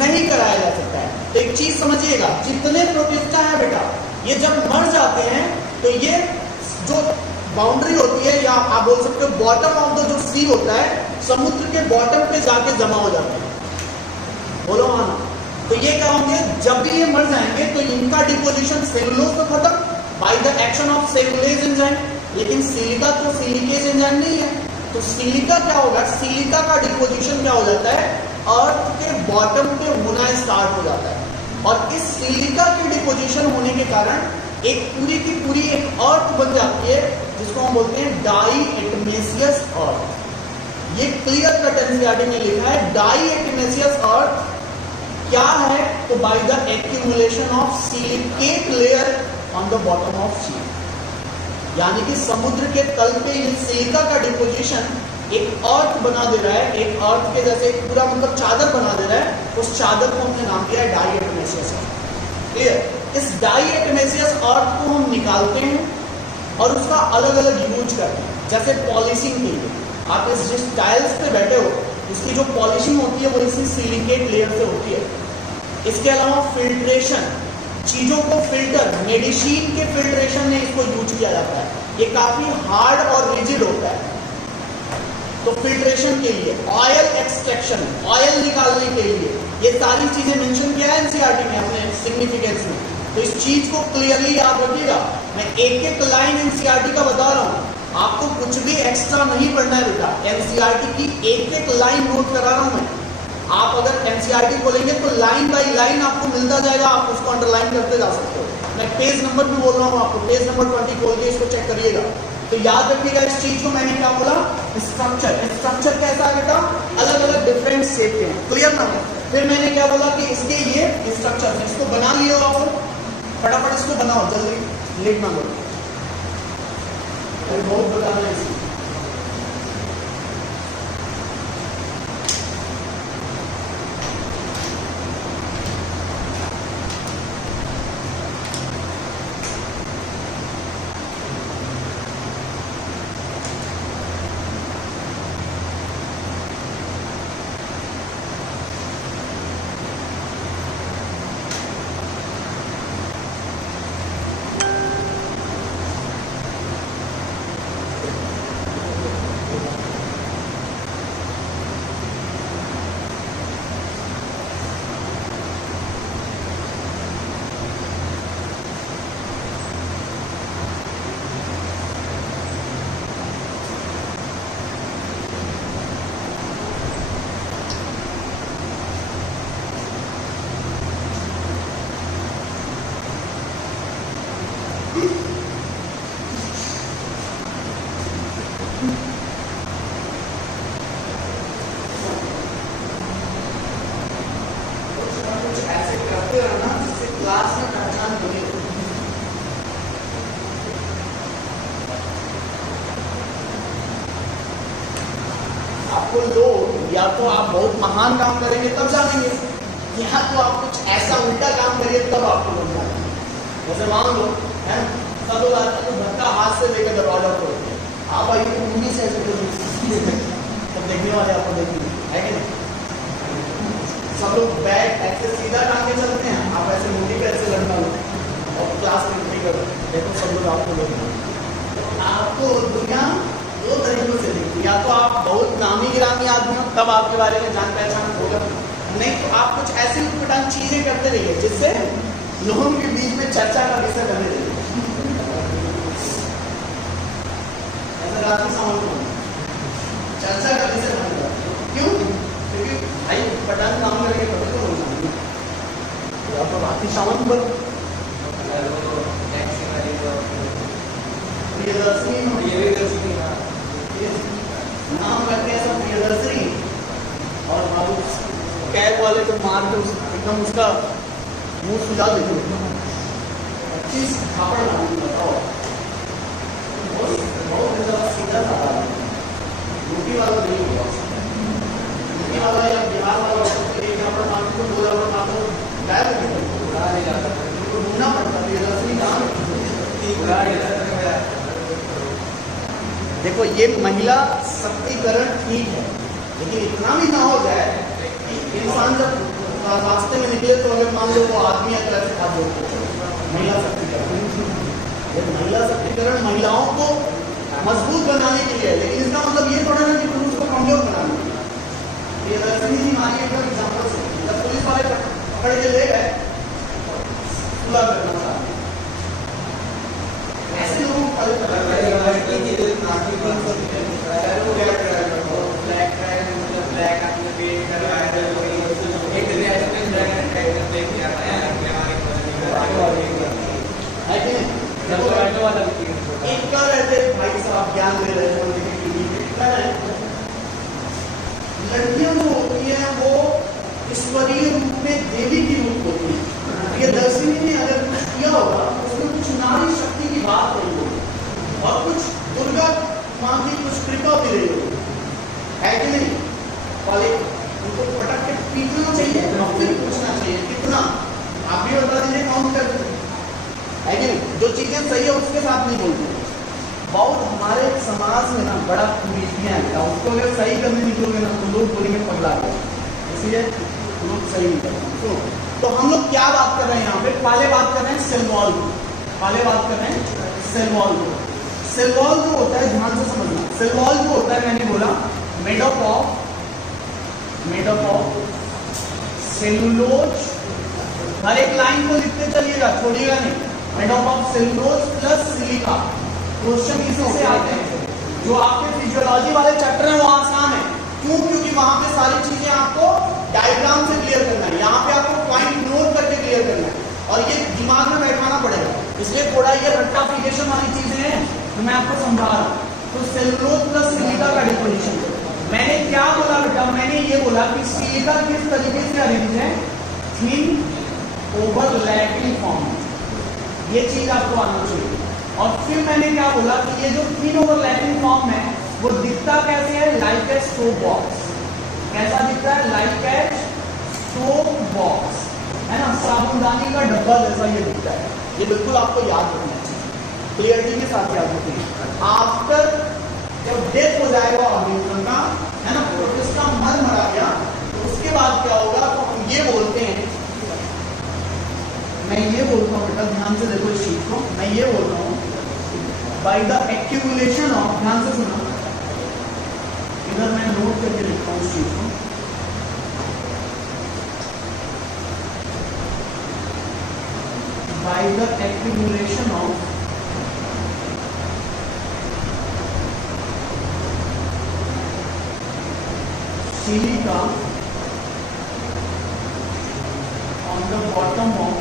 नहीं कराया जा सकता है। तो एक चीज समझिएगा, जितने प्रोटिस्टा है बेटा, ये जब मर जाते हैं तो ये जो बाउंड्री होती है, या आप बोल सकते हो बॉटम ऑफ द जो सी होता है, समुद्र के बॉटम पे जाके जमा हो जाते हैं। बोलो माना। तो ये क्या होंगे, जब भी ये मर जाएंगे तो इनका डिपोजिशन सेलुलोज तो खत्म by the action of cellulase enzyme, लेकिन सिलिका तो सिलिकेज एंजाइम नहीं है। तो सिलिका क्या होगा, सिलिका का डिपोजिशन क्या हो जाता है, अर्थ के बॉटम पे होना स्टार्ट हो जाता है, और इस सिलिका के डिपोजिशन होने के कारण एक पूरी की पूरी एक अर्थ बन जाती है जिसको हम बोलते हैं डाईएटमेसियस अर्थ। ये क्लियर कट एनसीईआरटी ने लिखा है, डाईएटमेसियस अर्थ क्या है, तो by the accumulation of silicate layer on the bottom of sea, यानी कि समुद्र के तल पे सिलिका का डिपोजिशन एक अर्थ बना दे रहा है, एक अर्थ के जैसे एक पूरा मतलब चादर बना दे रहा है, उस चादर को हमने नाम दिया है डाइएटमेसियस। क्लियर? इस डाइएटमेसियस अर्थ को हम निकालते हैं और उसका अलग अलग यूज करते हैं। जैसे पॉलिशिंग के लिए आप इस जिस टाइल्स पे बैठे हो इसकी जो पॉलिशिंग होती है वो इसी सिलिकेट लेयर से होती है। इसके अलावा फिल्ट्रेशन, चीजों को फिल्टर, मेडिसिन के फिल्ट्रेशन में इसको यूज किया जाता है। ये काफी हार्ड और रिजिड होता है, तो फिल्ट्रेशन के लिए, ऑयल एक्सट्रैक्शन, ऑयल निकालने के लिए, ये सारी चीजें मेंशन किया है एनसीईआरटी में अपने सिग्निफिकेंस में। तो इस चीज को क्लियरली याद रखिएगा। मैं एक एक लाइन एनसीईआरटी का बता रहा हूं, आपको कुछ भी एक्स्ट्रा नहीं पढ़ना है बेटा। एनसीईआरटी की एक एक लाइन नोट करा रहा हूं मैं। आप अगर एनसीईआरटी खोलेंगे तो लाइन बाय लाइन आपको मिलता जाएगा, आप उसको अंडरलाइन करते जा सकते हो। मैं पेज नंबर भी बोल रहा हूँ आपको, पेज नंबर 20 खोल के इसको चेक करिएगा। तो याद रखिएगा इस चीज को। मैंने क्या बोला? स्ट्रक्चर। स्ट्रक्चर कैसा है बेटा? अलग अलग डिफरेंट शेप के हैं। क्लियर ना? फिर मैंने क्या बोला कि इसके ये स्ट्रक्चर है, इसको बना लियो आप, फटाफट इसको बनाओ, जल्दी लेट ना लो, बहुत बताना है इसको। आपको लोग या तो आप बहुत महान काम करेंगे तब जानेंगे, या तो आप कुछ ऐसा उल्टा काम करिए तब आपको लोग जानेंगे। जैसे मान लो है ना, सब लोग आते हैं धक्का हाथ से लेकर दरवाजा खोलते हैं, आप आइए तो उन्हीं से तब देखने वाले आपको देखेंगे, है कि नहीं? सब लोग बैग ऐसे सीधा टांग के चलते हैं, आप ऐसे मुट्ठी पे ऐसे लड़का लो और क्लास में मुट्ठी करो, देखो सब लोग आपको लोग। आपको दुनिया दो तरीकों से देखती है, या तो आप बहुत नामी गिरामी आदमी हो तब आपके बारे में जान पहचान होगा, नहीं तो आप कुछ ऐसी उटपटांग चीजें करते रहिए जिससे लोगों के बीच में चर्चा का विषय बने रहिए। ऐसा रात में समझ लो, चर्चा का विषय बनेगा। क्यों? क्योंकि भाई पटांग काम करके पता तो बोलना, या तो रात सावन बनो, प्रियदर्शनी नाम रखते हैं सब प्रियदर्शनी, और बाबू कैब वाले तो मार के एकदम उसका मुंह सुझा देते 25 खापड़ मारूंगी। बताओ बहुत सीधा था, यूपी वाला नहीं हुआ, यूपी वाला या बिहार वाला एक खापड़ मारू तो 2 खापड़ मारो गायब नहीं जाता, उनको ढूंढना पड़ता प्रियदर्शनी कहाँ। देखो ये महिला शक्तिकरण ठीक है, लेकिन इतना भी ना हो जाए कि इंसान जब रास्ते में निकले तो अगर मान लो वो आदमी है तो ऐसे हाथ जोड़ते हैं। महिला शक्तिकरण, ये महिला शक्तिकरण महिलाओं को मजबूत बनाने के लिए है, लेकिन इसका मतलब ये थोड़ा ना कि पुरुष को कमजोर बनाना है। ये रजनी जी मानिए एक एग्जाम्पल से, जब पुलिस वाले पकड़ के ले गए सुलह करना था, ऐसे लोगों को एक रहते भाई साहब ज्ञान दे रहे हैं, लड़कियां जो होती हैं वो ईश्वरीय रूप में देवी की रूप होती है। ये दर्शनी ने अगर कुछ किया होगा उसमें कुछ नारी शक्ति की बात रही होगी और कुछ दुर्गा माँ की कुछ कृपा भी रही होगी। है कि नहीं? वाले उनको पटक के पीटना चाहिए और फिर पूछना चाहिए कितना, आप भी बता दीजिए काउंट कर दीजिए, है कि नहीं? जो चीजें सही है उसके साथ नहीं बोलते। बहुत हमारे समाज में ना बड़ा कुरीतियां है, उसको अगर सही करने निकलोगे ना तो लोग बोलेंगे पगला गया, इसलिए लोग सही नहीं करते। तो हम लोग क्या बात कर रहे हैं यहाँ पे? पहले बात कर रहे हैं सेल वॉल, पहले बात कर रहे हैं सेल वॉल। सेल वॉल जो होता है, ध्यान से समझना, सेल वॉल जो होता है मैंने बोला मेड अप ऑफ सेलुलोज, हर एक लाइन को लिखते चलिएगा, छोड़िएगा नहीं, made up of cellulose plus silica. Question इसी से आते हैं, जो आपके फिजियोलॉजी वाले चैप्टर है वो आसान है, क्यों? क्योंकि वहां पे सारी चीजें आपको डायग्राम से क्लियर करना है, यहाँ पे आपको पॉइंट नोट करके क्लियर करना है और ये दिमाग में बैठाना पड़ेगा, इसलिए थोड़ा ये रट्टाफिकेशन वाली चीजें हैं तो मैं आपको समझा रहा हूँ। तो सेलुलोज प्लस सिलिका का डिपोजिशन, मैंने क्या बोला बेटा? मैंने ये बोला कि सिलिका किस तरीके से अरेंज है, थिन ओवरलैपिंग फॉर्म, ये चीज आपको आना चाहिए। और फिर मैंने क्या बोला कि ये जो थिन ओवरलैपिंग फॉर्म है वो दिखता कैसे है? Like a soap box. कैसा दिखता है? लाइक ए सोप बॉक्स, है ना, साबुनदानी का डब्बा जैसा ये दिखता है। ये बिल्कुल आपको याद रखना चाहिए, क्लियरिटी के साथ याद रखिए। आफ्टर जब डेथ हो जाएगा ऑर्गेनिज्म का, है ना, तो इसका मर मरा गया, तो उसके बाद क्या होगा? तो हम ये बोलते हैं, मैं ये बोलता हूँ बेटा, ध्यान से देखो इस चीज को, मैं ये बोलता हूँ बाय द एक्यूमुलेशन ऑफ, ध्यान से सुना, इधर मैं नोट करके लिखता हूँ इस चीज को, bye the accumulation of silica on the bottom of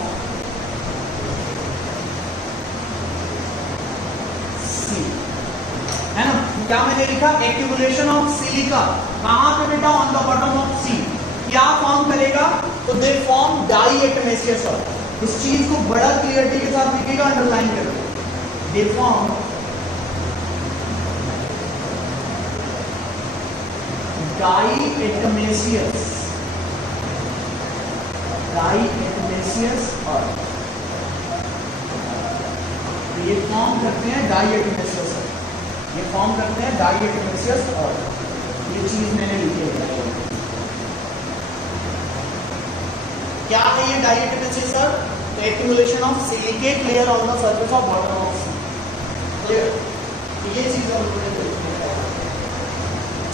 है ना, क्या मैंने लिखा? एक्यूमुलेशन ऑफ सिलिका, कहां पे बेटा? ऑन द बॉटम ऑफ सी। क्या फॉर्म करेगा? तो दे फॉर्म डाइएटमेसियस सॉल्ट। इस चीज को बड़ा क्लियरिटी के साथ लिखिएगा, अंडरलाइन करेगा, दे फॉर्म डाइएटमेसियस सॉल्ट। ये फॉर्म करते हैं डाइएटमेसियस, ये फॉर्म करते हैं डाइएटमेसियस, और ये चीज मैंने लिखी है। क्या है ये डाइएटमेसियस? तो accumulation of silicate layer on the surface of bottom of sea. Clear? ये चीज हम लोगों ने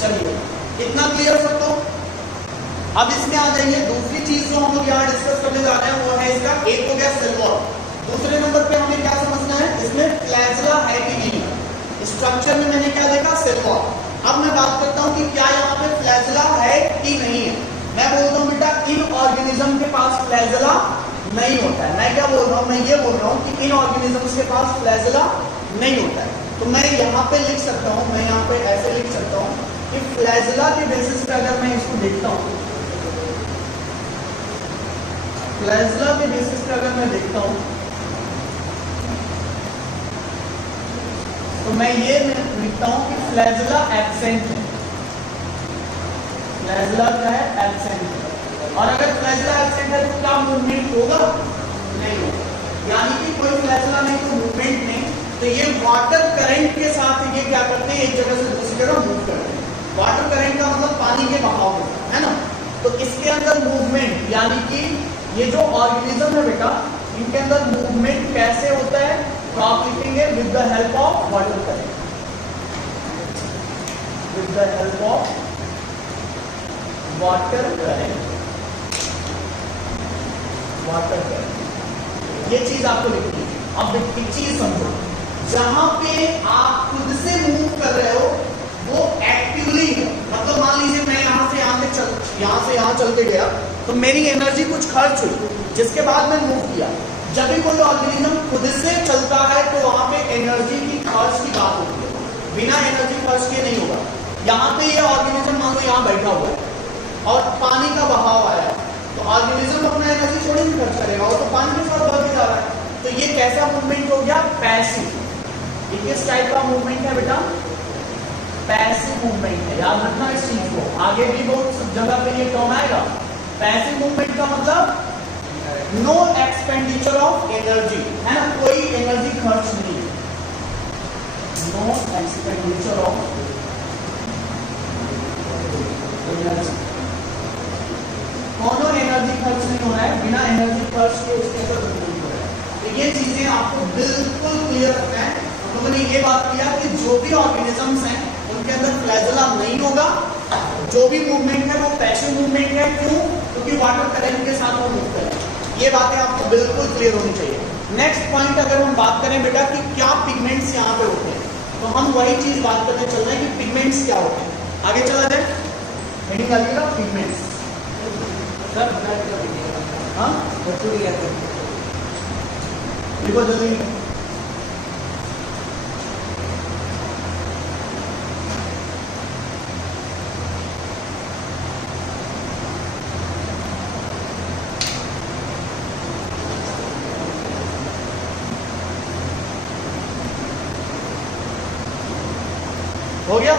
चलिए इतना क्लियर सबको। अब इसमें आ जाएंगे दूसरी चीज जो हम लोग यहाँ डिस्कस करने जा रहे हैं, वो है इसका, एक हो गया सेल वॉल, दूसरे नंबर पे हमें क्या समझना है, इसमें फ्लैजेला है कि नहीं है। स्ट्रक्चर में मैंने क्या देखा? Cell wall. अब मैं बात करता हूँ कि क्या यहाँ पे फ्लैजेला है कि नहीं है। मैं बोलता हूँ बेटा इन ऑर्गेनिज्म के पास फ्लैजेला नहीं होता है। मैं क्या बोल रहा हूँ? मैं ये बोल रहा हूँ कि इन ऑर्गेनिज्म के पास फ्लैजेला नहीं होता है। तो मैं यहाँ पे लिख सकता हूँ, मैं यहाँ पे ऐसे लिख सकता हूँ कि फ्लैजेला के बेसिस पे अगर मैं इसको देखता हूँ, फ्लैजेला के बेसिस पे अगर मैं देखता हूँ, तो मैं ये लिखता हूं कि फ्लैजेला एब्सेंट है। फ्लैजेला क्या है? एब्सेंट है। और अगर फ्लैजेला एब्सेंट है तो क्या मूवमेंट होगा? नहीं होगा, यानी कि कोई फ्लैजेला नहीं तो मूवमेंट नहीं। तो ये वाटर करंट के साथ ये क्या करते हैं? एक जगह से दूसरी जगह मूव करते हैं। वाटर करंट का मतलब पानी के बहाव होता है ना, तो इसके अंदर मूवमेंट, यानी कि ये जो ऑर्गेनिज्म है बेटा, इनके अंदर मूवमेंट कैसे होता है? तो आप लिखेंगे with the help of water current, with the help of water current, water current, ये चीज आपको लिखनी है। अब एक चीज समझो, जहां पे आप खुद से मूव कर रहे हो वो एक्टिवली है, मतलब मान लीजिए मैं यहाँ से यहाँ चलते गया तो मेरी एनर्जी कुछ खर्च हुई, जिसके बाद मैं मूव किया। जब भी कोई ऑर्गेनिज्म खुद से चलता है तो वहां पे एनर्जी की खर्च की बात होती है, बिना एनर्जी खर्च के नहीं होगा। यहाँ पे ये ऑर्गेनिज्म मान लो यहाँ बैठा हुआ है और पानी का बहाव आया, तो ऑर्गेनिज्म अपना एनर्जी थोड़ी सी खर्च करेगा, वो तो पानी के साथ बढ़ के जा रहा है। तो ये कैसा मूवमेंट हो गया? पैसिव। ये किस टाइप का मूवमेंट है बेटा? पैसिव मूवमेंट है, याद रखना इस चीज को, आगे भी बहुत जगह पे ये टर्म आएगा। पैसिव मूवमेंट का मतलब नो एक्सपेंडिचर ऑफ एनर्जी, है ना, कोई एनर्जी खर्च नहीं है, नो एक्सपेंडिचर ऑफ एनर्जी, कोनो एनर्जी खर्च नहीं हो रहा है, बिना एनर्जी खर्च के उसके ऊपर कंट्रोल हो रहा है। तो ये चीजें आपको बिल्कुल क्लियर रखना है। हम लोगों ने ये बात किया कि जो भी ऑर्गेनिजम्स हैं उनके अंदर फ्लैजेला नहीं होगा, जो भी मूवमेंट है वो पैसिव मूवमेंट है। क्यों? क्योंकि वाटर करंट के साथ वो मूव करेगा। ये बातें आपको बिल्कुल क्लियर होनी चाहिए। नेक्स्ट पॉइंट अगर हम बात करें बेटा कि क्या पिगमेंट्स यहाँ पे होते हैं, तो हम वही चीज बात करने चल रहे हैं कि पिगमेंट्स क्या होते हैं। आगे चला जाए, हेडिंग आ जाएगा पिगमेंट्स। हाँ देखो जल्दी, हो गया।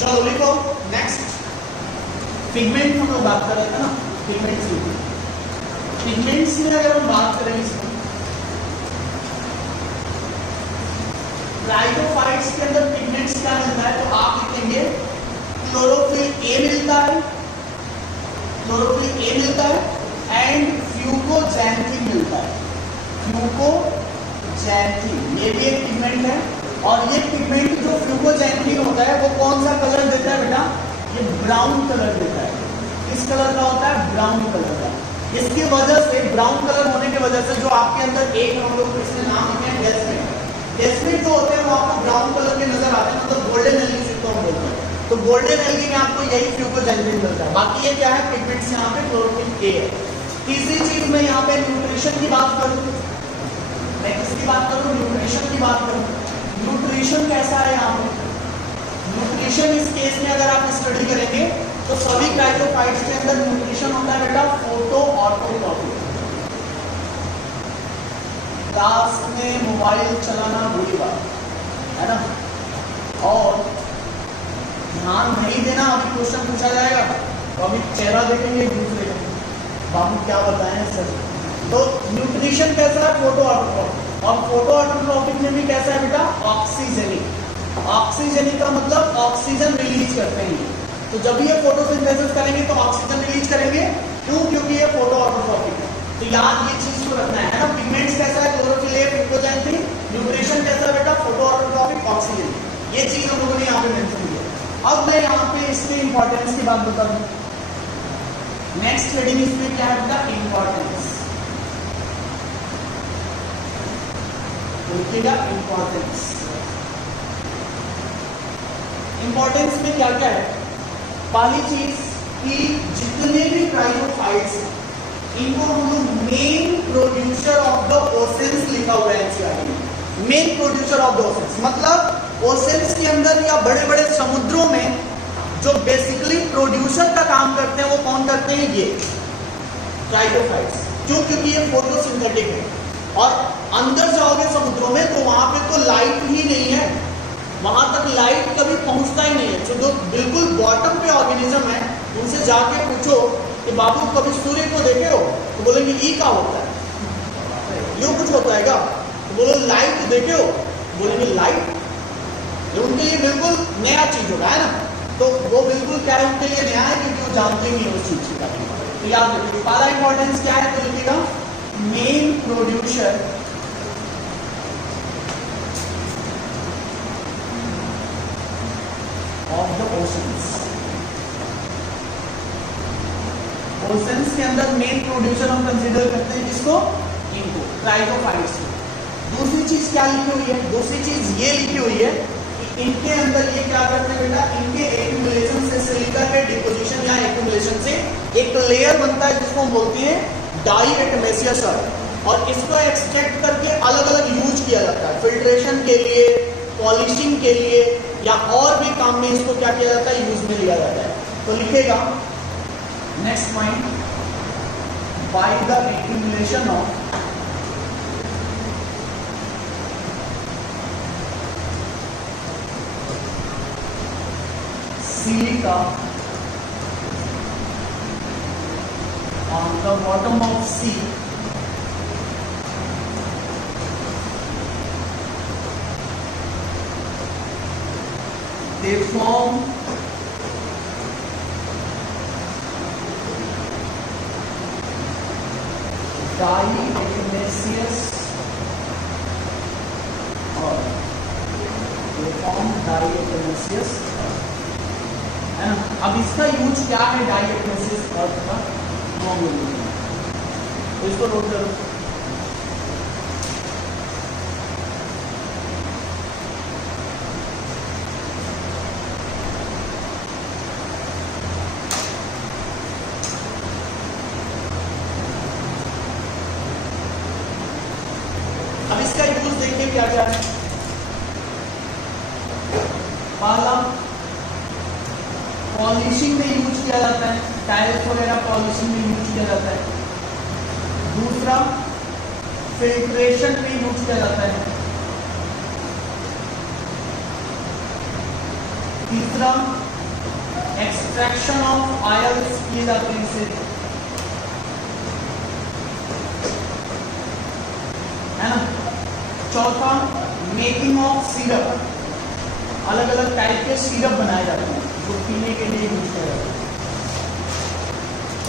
चलो लिखो नेक्स्ट, पिगमेंट हम लोग बात कर रहे थे ना, पिगमेंट्स की। पिगमेंट्स में अगर हम बात करें इसमें राइजोफाइट्स के अंदर पिगमेंट्स क्या मिलता है, तो आप लिखेंगे क्लोरोफिल ए मिलता है, क्लोरोफिल ए मिलता है एंड फ्यूकोजैंथिन मिलता है, फ्यूकोजैंथिन ये भी एक पिगमेंट है। और ये पिगमेंट जो फ्यूकोजैंथिन होता है वो कौन सा कलर देता है बेटा, ये ब्राउन कलर देता है। किस कलर का होता है, ब्राउन कलर का। इसकी वजह से, ब्राउन कलर होने की वजह से जो आपके अंदर एक हम लोग इसके नाम लिखे हैं डेस्मेट, डेस्मेट जो होते हैं वो आपको ब्राउन कलर के नजर आते हैं, मतलब गोल्डन एल्गी जिसको हम बोलते हैं। तो गोल्डन एल्गी में आपको यही फ्यूकोजैंथिन मिलता है। बाकी ये क्या है, पिगमेंट्स यहाँ पे क्लोरोफिल ए है। तीसरी चीज मैं यहाँ पे न्यूट्रिशन की बात करूँ, मैं किसकी बात करूँ, न्यूट्रिशन की बात करूँ। न्यूट्रिशन कैसा है यहाँ पे, न्यूट्रिशन इस केस में अगर आप स्टडी करेंगे तो सभी क्राइटोफाइट्स के अंदर न्यूट्रिशन होता है बेटा फोटो ऑटोट्रॉफी। क्लास में मोबाइल चलाना बुरी बात है ना, और ध्यान नहीं देना, अभी क्वेश्चन पूछा जाएगा तो अभी चेहरा देखेंगे एक दूसरे का, बाबू क्या बताएं सर। तो न्यूट्रिशन कैसा है, फोटो ऑटोट्रॉफी। और फोटो ऑटोट्रॉफिक में भी कैसा है बेटा, ऑक्सीजनिक। ऑक्सीजनिक का मतलब ऑक्सीजन रिलीज करते हैं। तो जब ये फोटोसिंथेसिस करेंगे तो ऑक्सीजन रिलीज करेंगे, क्यों, क्योंकि ये फोटो ऑटोट्रॉफिक है। तो याद ये चीज को रखना है ना। पिगमेंट्स कैसा है, क्लोरोफिल ए, फ्यूकोजैंथिन। न्यूट्रिशन कैसा है बेटा, फोटो ऑटोट्रॉफिक, ऑक्सीजन। ये चीज हम लोगों ने यहाँ पे मेंशन किया। अब मैं यहाँ पे इसके इंपॉर्टेंस की बात बता दूं। नेक्स्ट हेडिंग इसमें क्या है बेटा, इंपॉर्टेंस। लिखिएगा इंपॉर्टेंस। इंपॉर्टेंस में क्या क्या है, पहली चीज कि जितने भी क्राइटोफाइट्स हैं इनको हम लोग main producer of the oceans लिखा हुआ है एनसीईआरटी में। Main producer of the oceans मतलब ओशंस के अंदर या बड़े बड़े समुद्रों में जो बेसिकली प्रोड्यूसर का काम करते हैं वो कौन करते हैं, ये क्राइटोफाइट्स। क्यों, क्योंकि ये फोटोसिंथेटिक है। और अंदर जाओगे समुद्रों में तो वहां पे तो लाइट ही नहीं है, वहां तक लाइट कभी पहुंचता ही नहीं है। जो बिल्कुल बॉटम पे ऑर्गेनिज्म है उनसे जाके पूछो कि बाबू कभी सूर्य को देखे हो, तो बोलेंगे ई क्या होता है, यूं कुछ होता है क्या, तो बोलो लाइट देखे हो, बोलेंगे लाइट। ये उनके लिए बिल्कुल नया चीज होगा, है ना। तो वो बिल्कुल क्या है, उनके लिए नया है क्योंकि वो जानते नहीं उस चीज का। तो याद रखिए पहला इंपॉर्टेंस क्या है, तो लिखिएगा main producer of the oceans. Oceans के अंदर मेन प्रोड्यूसर हम कंसीडर करते हैं किसको, इनको, क्राइटोफाइट्स को। दूसरी चीज क्या लिखी हुई है, दूसरी चीज ये लिखी हुई है कि इनके अंदर ये क्या करते हैं बेटा, इनके एक्यूमुलेशन से, सिलिका के डिपोजिशन या एक्यूमुलेशन से एक लेयर बनता है जिसको हम बोलते हैं डाइएटमेसियस। और इसको एक्सट्रैक्ट करके अलग अलग यूज किया जाता है, फिल्ट्रेशन के लिए, पॉलिशिंग के लिए, या और भी काम में इसको क्या किया जाता है, यूज में लिया जाता है। तो लिखेगा next point, bye the accumulation of silica on the bottom of sea, they form diatomaceous or they form diatomaceous, है ना। अब इसका यूज क्या है डाइएटमेसिस अर्थ का, तो इसको नोट करो। अब इसका यूज देखिए क्या क्या है। पहला, पॉलिशिंग में यूज किया जाता है, टाइल्स वगैरह पॉलिशिंग में यूज किया जाता है। दूसरा, फिल्ट्रेशन में यूज किया जाता है। तीसरा, एक्सट्रैक्शन ऑफ ऑयल्स किए जाते हैं इससे, है ना। चौथा, मेकिंग ऑफ सिरप, अलग अलग टाइप के सिरप बनाए जाते हैं जो पीने के लिए यूज किया जाता है।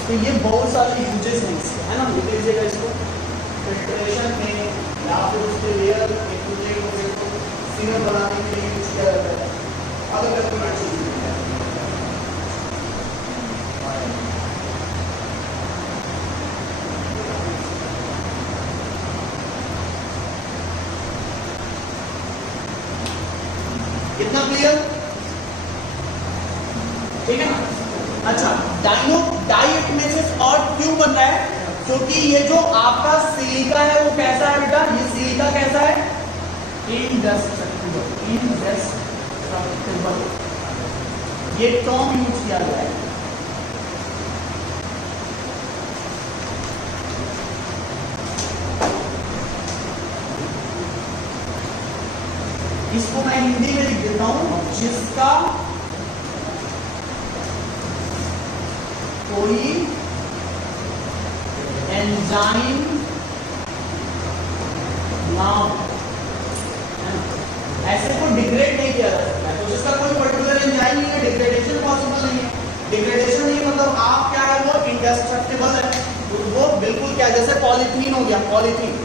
तो ये बहुत सारे यूजेस हैं इसके, है ना। लिख लीजिएगा इसको, फिल्ट्रेशन में या फिर उसके लेयर सिरप बनाने के लिए यूज किया जाता है, अलग अलग चीजें। कितना क्लियर, ठीक है ना। अच्छा, डाइएटमेसिस और क्यों बन रहा है, क्योंकि ये जो आपका सिलिका है वो कैसा है बेटा, ये सिलिका कैसा है, इंडेस्ट्रक्टिबल, इंडेस्ट्रक्टिबल, ये टर्म यूज किया गया है। इसको मैं हिंदी में लिख देता हूं, जिसका कोई एंजाइम ना हो, ऐसे को डिग्रेड नहीं किया जा सकता है। तो जिसका कोई पर्टिकुलर एंजाइम नहीं है, डिग्रेडेशन पॉसिबल नहीं है। डिग्रेडेशन नहीं मतलब आप क्या है, वो इंडेस्ट्रक्टिबल है, तो वो बिल्कुल क्या, जैसे पॉलीथीन हो गया, पॉलीथीन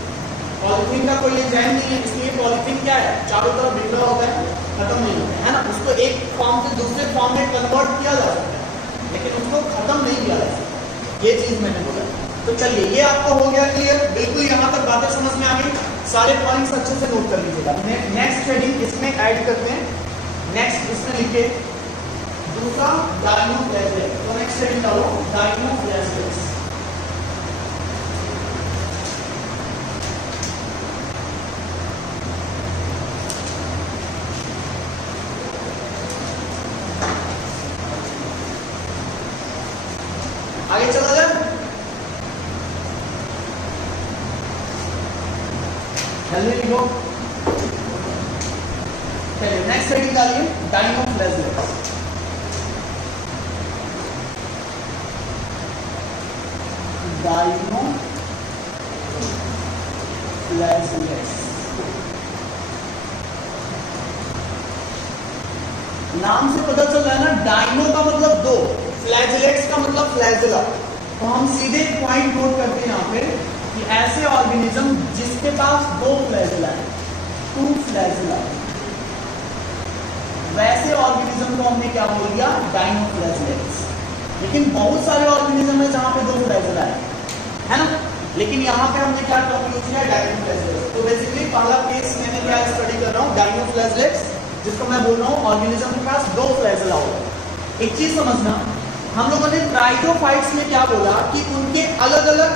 का कोई एंजाइम नहीं है, इसलिए पॉलीथीन क्या है, चारों तरफ बिखरा होता है, खत्म नहीं होता है ना। उसको एक फॉर्म से दूसरे फॉर्म में कन्वर्ट किया जा सकता है, लेकिन उसको खत्म नहीं किया जा सकता। ये चीज मैंने बोला। तो चलिए, ये आपको हो गया क्लियर, बिल्कुल यहाँ तक बातें समझ में आ गई। सारे पॉइंट्स अच्छे से नोट कर लीजिएगा। नेक्स्ट हेडिंग इसमें ऐड करते हैं, नेक्स्ट इसमें लिखे दूसरा डायनोफ्लेजेलेट्स। तो नेक्स्ट हेडिंग डालो डायनोफ्लेजेलेट्स। आगे चला जाए, जल्दी लिखो। चलिए नेक्स्ट हेडिंग डालिए डायनोफ्लेजेलेट्स। डायनोफ्लेजेलेट्स नाम से पता चल रहा है ना, डायनो का मतलब दो, फ्लैजेलेट्स का मतलब फ्लैजेला। तो हम सीधे पॉइंट नोट करते हैं यहाँ पे कि ऐसे ऑर्गेनिज्म जिसके पास दो फ्लैजेला है, टू फ्लैजेला, वैसे ऑर्गेनिज्म को हमने क्या बोल दिया, डायनोफ्लेजेलेट्स। लेकिन बहुत सारे ऑर्गेनिज्म है जहां पे दो फ्लैजेला है ना। लेकिन यहाँ पे हमने क्या टर्म यूज किया, डायनोफ्लेजेलेट्स। तो बेसिकली पहला केस मैंने क्या स्टडी कर रहा हूँ, डायनोफ्लेजेलेट्स, जिसको मैं बोल रहा हूँ ऑर्गेनिज्म के पास दो फ्लैजेला होगा। एक चीज समझना, हम लोगों ने ट्राइटोफाइट्स में क्या बोला कि उनके अलग अलग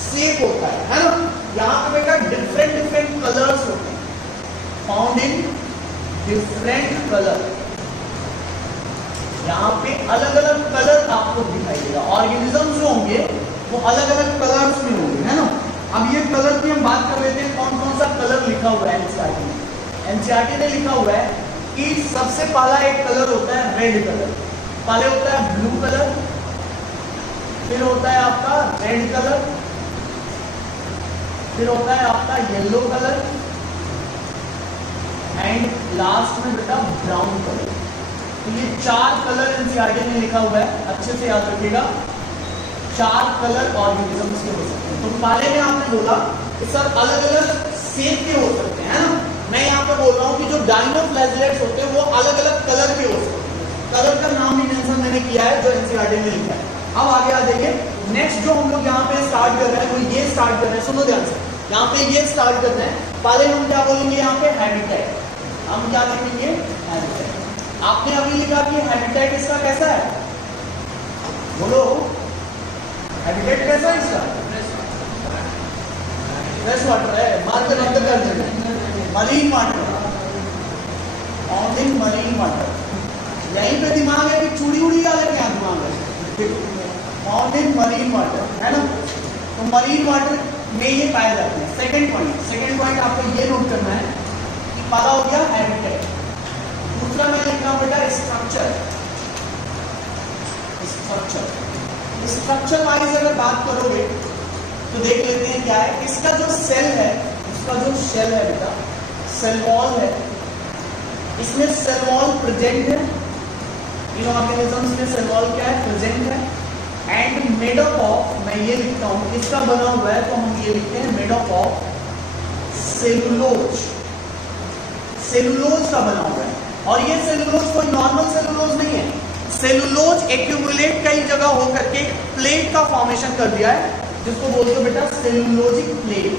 शेप होता है ना। यहाँ पे बेटा डिफरेंट डिफरेंट कलर्स होते हैं, फाउंड इन डिफरेंट कलर। यहाँ पे अलग अलग कलर आपको दिखाई देगा। ऑर्गेनिज्म जो होंगे वो अलग अलग कलर्स में होंगे, है ना। अब ये कलर की हम बात कर लेते हैं, कौन कौन सा कलर लिखा हुआ है एनसीईआरटी में। एनसीईआरटी ने लिखा हुआ है कि सबसे पहला एक कलर होता है रेड कलर, पहले होता है ब्लू कलर, फिर होता है आपका रेड कलर, फिर होता है आपका येलो कलर एंड लास्ट में बेटा ब्राउन कलर। तो ये 4 कलर एनसीईआरटी ने लिखा हुआ है, अच्छे से याद रखिएगा। 4 कलर ऑर्गेनिजम्स के हो सकते हैं। तो पहले में आपने बोला कि सर अलग अलग शेप के हो सकते हैं, है ना। मैं यहाँ पे बोल रहा हूँ कि जो डायनोफ्लैजेलेट्स होते हैं वो अलग अलग कलर के हो सकते हैं। कलर का नाम भी मेंशन मैंने किया है जो एनसीईआरटी ने लिखा है। अब आगे आ देखिए, नेक्स्ट जो हम लोग यहाँ पे स्टार्ट कर रहे हैं वो ये स्टार्ट कर रहे हैं, सुनो ध्यान से, यहाँ पे ये स्टार्ट कर रहे हैं। पहले हम क्या बोलेंगे यहाँ पे हैबिटेट, हम क्या लिखेंगे हैबिटेट। आपने अभी लिखा कि हैबिटेट इसका कैसा है, बोलो हैबिटेट कैसा है इसका, फ्रेश वाटर है, मार्कर अंदर कर देंगे, marine water, on marine water. यहीं पे दिमाग है कि चूड़ी उड़ी वाले क्या दिमाग है, माउंटेन मरीन वाटर, है ना। तो मरीन वाटर में ये पाए जाते हैं। सेकंड पॉइंट आपको ये नोट करना है कि पहला हो गया हैबिटेट, दूसरा मैं लिख रहा हूं बेटा स्ट्रक्चर वाइज अगर बात करोगे तो देख लेते हैं क्या है। इसका जो सेल है, इसका जो शेल है बेटा, सेल वॉल है, इसमें सेल वॉल प्रेजेंट है, इन ऑर्गेनिजम्स में सेल वॉल क्या है, प्रेजेंट है। एंड मेड अप ऑफ, मैं ये लिखता हूं इसका बना हुआ है, तो हम ये लिखते हैं made up of cellulose, cellulose का बना हुआ है। और ये सेलुलोज कोई नॉर्मल सेलुलोज नहीं है, सेलुलोज एक्यूमुलेट कई जगह होकर के प्लेट का फॉर्मेशन कर दिया है, जिसको बोलते हो बेटा सेलुलोजिक प्लेट,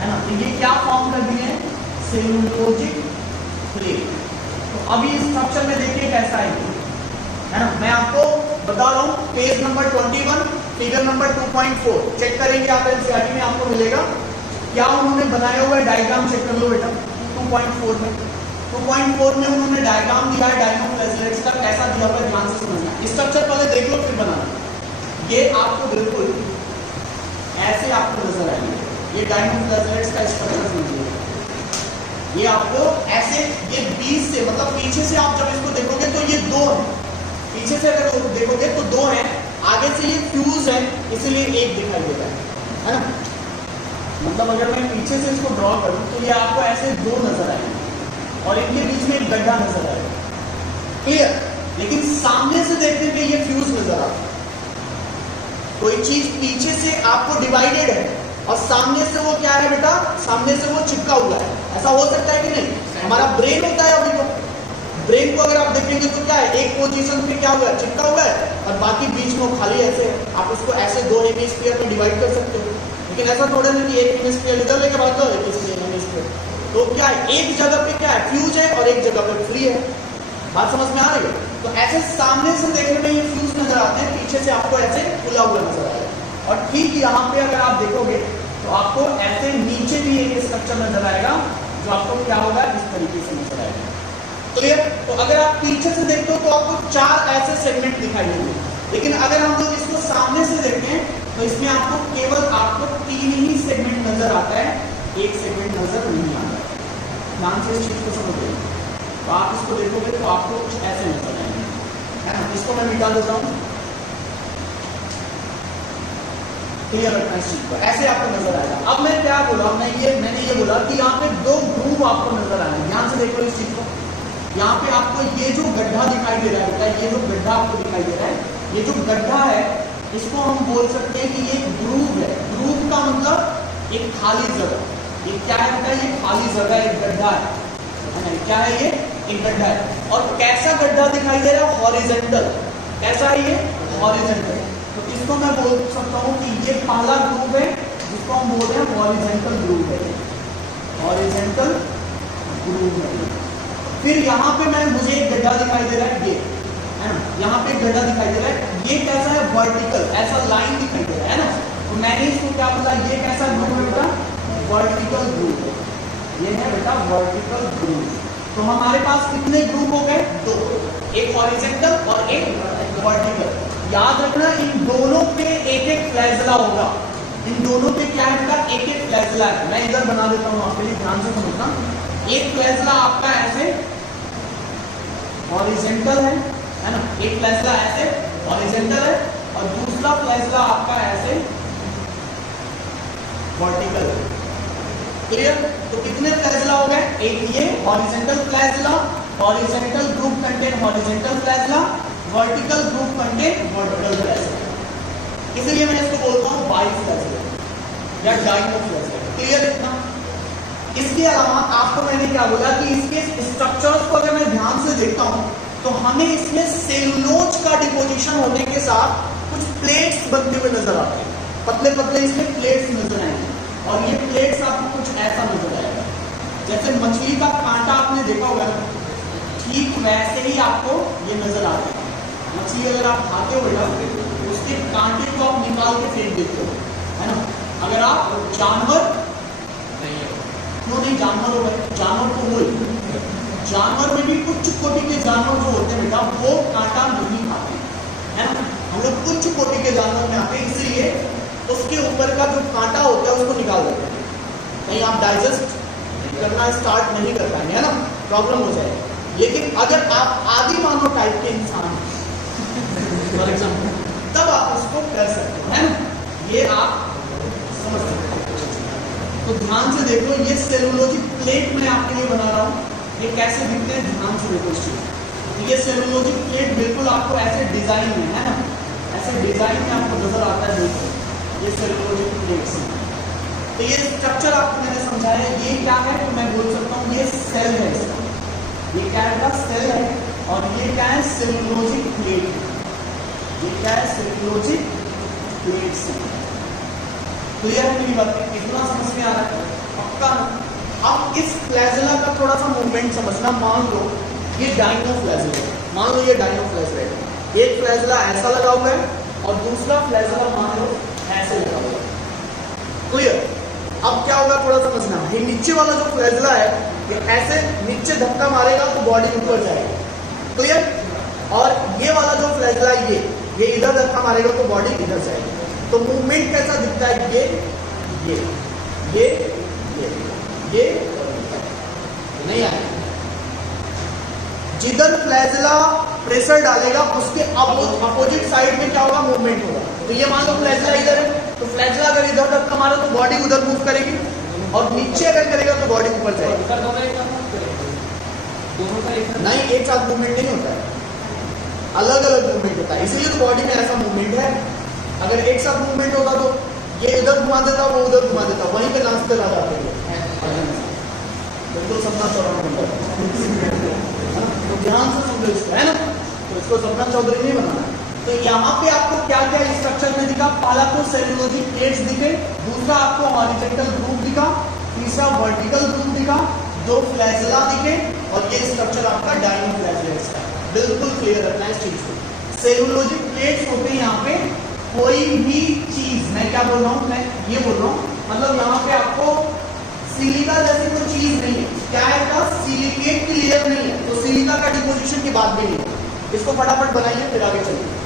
है ना। तो ये क्या फॉर्म कर दिए हैं, सेलुलोजिक प्लेट। तो अभी इस स्ट्रक्चर में देखिए कैसा है ना। मैं आपको बता रहा हूं, page number 21 figure number 2.4 check करेंगे आप एनसीईआरटी में, आपको मिलेगा क्या उन्होंने बनाया हुआ है, डायग्राम चेक कर लो बेटा। 2.4 में उन्होंने डायग्राम दिया है डायनोफ्लैजेलेट्स का, कैसा दिया हुआ है ध्यान से समझना। स्ट्रक्चर पहले देख लो फिर बनाना। ये आपको बिल्कुल ऐसे आपको नजर आएंगे, ये डायनोफ्लैजेलेट्स का स्ट्रक्चर समझिए। ये आपको ऐसे, ये बीच से मतलब पीछे से आप जब इसको देखोगे तो ये 2 है, पीछे से अगर देखोगे तो 2 है, आगे से ये फ्यूज है इसलिए 1 दिखाई दे रहा है ना। मतलब अगर मैं पीछे से इसको ड्रॉ करूं तो ये आपको ऐसे 2 नजर आएंगे और इनके बीच में एक गड्ढा नजर आएगा, क्लियर। लेकिन सामने से देखते हैं ये फ्यूज नजर आता है, कोई चीज पीछे से आपको डिवाइडेड है और सामने से वो क्या है बेटा, सामने से वो चिपका हुआ है। ऐसा हो सकता है कि नहीं, हमारा ब्रेन होता है, अभी तो ब्रेन को अगर आप देखेंगे तो क्या है, एक पोजीशन पे क्या हुआ है, चिपका हुआ है और बाकी बीच में खाली ऐसे है। आप उसको ऐसे 2 हेमिस्फीयर में डिवाइड कर सकते हो, लेकिन ऐसा थोड़ा नहीं कि एक हेमिस्फीयर इधर लेके भाग जाओ, एक हेमिस्फीयर। तो क्या है, एक जगह पे क्या है फ्यूज है और एक जगह पे फ्री है। बात समझ में आ रही है। तो ऐसे सामने से देखने में ये फ्यूज नजर आते हैं, पीछे से आपको ऐसे खुला हुआ नजर आएगा। और ठीक यहाँ पे अगर आप देखोगे तो आपको ऐसे नीचे भी एक स्ट्रक्चर नजर आएगा जो आपको क्या होगा, इस तरीके से नजर आएगा, क्लियर। तो अगर आप पीछे से देखते हो तो आपको 4 ऐसे सेगमेंट दिखाई देंगे, लेकिन अगर हम लोग इसको सामने से देखें तो इसमें आपको केवल 3 ही सेगमेंट नजर आता है, एक सेगमेंट नजर नहीं आता है। ध्यान से इस चीज को समझिए। तो आप इसको देखोगे तो आपको कुछ ऐसे नजर आएंगे, है ना। इसको मैं मिटा देता हूँ, क्लियर रखना इस चीज को, ऐसे आपको नजर आएगा। अब मैं क्या बोला, मैंने ये बोला कि यहाँ पे 2 ग्रुप आपको नजर आएंगे। ध्यान से देखो इस चीज को, यहाँ पे आपको ये जो गड्ढा दिखाई दे रहा है, ये जो गड्ढा आपको दिखाई दे रहा है, ये जो गड्ढा है इसको हम बोल सकते हैं कि ये ग्रूव है। ग्रूव का मतलब एक खाली जगह, ये क्या है बेटा, ये खाली जगह, एक गड्ढा है ना। क्या है ये, एक गड्ढा है। और कैसा गड्ढा दिखाई दे रहा है, हॉरिजॉन्टल। कैसा है ये, हॉरिजॉन्टल। तो इसको मैं बोल सकता हूँ कि ये पहला ग्रूव है जिसको हम बोल रहे हैं हॉरिजॉन्टल ग्रूव है, हॉरिजॉन्टल ग्रूव है। फिर यहाँ पे मुझे एक गड्ढा दिखाई दे रहा है, ये है ना, यहाँ पे एक गड्ढा दिखाई दे रहा है। ये कैसा है, वर्टिकल, ऐसा लाइन दिखाई दे रहा है ना। तो मैंने इसको क्या बोला, ये कैसा ग्रूव है बेटा, वर्टिकल ग्रूव है। ये है बेटा वर्टिकल ग्रूव। तो हमारे पास कितने ग्रुप हो गए, 2। एक हॉरिजेंटल और एक वर्टिकल। याद रखना इन दोनों पे एक एक फ्लैजला होगा, इन दोनों पे क्या है, एक एक फ्लैजला है। मैं इधर बना देता हूं आपके लिए, ध्यान से समझना। एक फ्लैजला आपका ऐसे हॉरिजेंटल है ना, एक फ्लैजला ऐसे हॉरिजेंटल है और दूसरा फ्लैजला आपका ऐसे वर्टिकल है। क्लियर? तो कितने फ्लैजला हो गए? एक ये horizontal flagella, horizontal group contain horizontal flagella, vertical group contain vertical flagella. इसलिए मैं इसको बोलता हूं बाइफ्लैजला या डाइमोफ्लैजला। क्लियर इतना? इसके अलावा आपको मैंने क्या बोला कि इसके स्ट्रक्चर्स को अगर मैं ध्यान से देखता हूं तो हमें इसमें सेलुलोज का डिपोजिशन होने के साथ कुछ प्लेट्स बनते हुए नजर आते हैं, पतले पतले इसमें प्लेट्स नजर आएंगे और ये प्लेट्स आपको कुछ ऐसा नजर आएगा जैसे मछली का कांटा आपने देखा होगा, ठीक वैसे ही आपको ये नजर आता है। मछली अगर आप खाते हो बेटा तो उसके कांटे को आप निकाल के फेंक देते हो, है ना। अगर आप जानवर क्यों नहीं, जानवर हो गए, जानवर को बोल, जानवर में भी कुछ कोटि के जानवर जो होते हैं बेटा वो कांटा नहीं खाते, है ना। हम लोग कुछ कोटि के जानवर में आते हैं, इसलिए उसके ऊपर का जो कांटा होता है उसको निकाल देते हैं, कहीं आप डाइजेस्ट करना स्टार्ट नहीं कर पाएंगे, है ना, प्रॉब्लम हो जाएगी। लेकिन अगर आप आदि मानव टाइप के इंसान फॉर एग्जाम्पल, तब आप उसको कर सकते हो, है ना, ये आप समझ सकते हो। तो ध्यान से देखो, ये सेलुलोजिक प्लेट मैं आपके लिए बना रहा हूँ, ये कैसे दिखते हैं ध्यान से देखो इस चीज। ये सेलुलोजिक प्लेट बिल्कुल आपको ऐसे डिजाइन में, है ना, ऐसे डिजाइन में आपको नजर आता है, बिल्कुल ये सेलुलोजिक प्लेट्स हैं। तो ये स्ट्रक्चर आपको मैंने समझाया, ये क्या है तो मैं बोल सकता हूँ ये सेल है इसका, ये क्या है, सेल है, और ये क्या है, सेलुलोजिक प्लेट, ये क्या है, सेलुलोजिक प्लेट्स। क्लियर है मेरी बात? इतना समझ में आ रहा है पक्का? अब इस फ्लैजला का थोड़ा सा मूवमेंट समझना। मान लो ये डाइनोफ्लैजला है, मान लो ये डाइनोफ्लैजला है, एक फ्लैजला ऐसा लगा हुआ है और दूसरा फ्लैजला मान लो ऐसे लगा हुआ है। क्लियर? अब क्या होगा थोड़ा समझना, ये नीचे वाला जो फ्लैजला है ये ऐसे नीचे धक्का मारेगा तो बॉडी ऊपर जाएगी, क्लियर? और ये वाला जो फ्लैजला ये इधर धक्का मारेगा तो बॉडी इधर जाएगी। तो मूवमेंट कैसा दिखता है, ये नहीं आएगा। जिधर फ्लैजला प्रेशर डालेगा उसके अपोजिट साइड में क्या होगा, मूवमेंट होगा। तो ये मान लो फ्लैजला इधर है, तो फ्लैजला अगर इधर धक्का मारा तो बॉडी उधर मूव करेगी, और नीचे अगर करेगा तो बॉडी ऊपर जाएगी। नहीं, एक साथ मूवमेंट नहीं होता है, अलग अलग मूवमेंट होता है, इसीलिए तो बॉडी में ऐसा मूवमेंट है। अगर एक साथ मूवमेंट होता तो ये इधर घुमा देता, वो उधर घुमा देता, वहीं पे नाचते ला जाते हैं, बिल्कुल सपना चौधरी बनता है। तो ध्यान से समझो इसको, है ना, तो इसको सपना चौधरी नहीं बनाना। तो यहाँ पे आपको क्या क्या स्ट्रक्चर में दिखा, पहला तो सेलुलोजिक प्लेट्स दिखे, दूसरा आपको हॉरिजॉन्टल ग्रुप दिखा, तीसरा वर्टिकल ग्रुप दिखा, दो फ्लैजला दिखे, और ये स्ट्रक्चर आपका डाइनोफ्लैजला है। बिल्कुल क्लियर रखना है इस चीज को। सेलुलोजिक प्लेट्स होते हैं यहाँ पे, कोई भी चीज, मैं क्या बोल रहा हूँ, मैं ये बोल रहा हूँ, मतलब यहाँ पे आपको सिलिका जैसी कोई चीज नहीं है, क्या है का सिलिकेट की लेयर नहीं है, तो सिलिका का डिपोजिशन की बात भी नहीं है। इसको फटाफट बनाइए फिर आगे चलिए।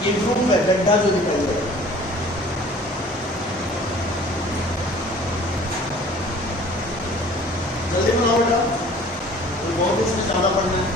ये ग्रुप है, गड्ढा जो दिखाई दे रहा है, जल्दी बनाओ बेटा, तो बहुत उसमें ज्यादा पढ़ना है।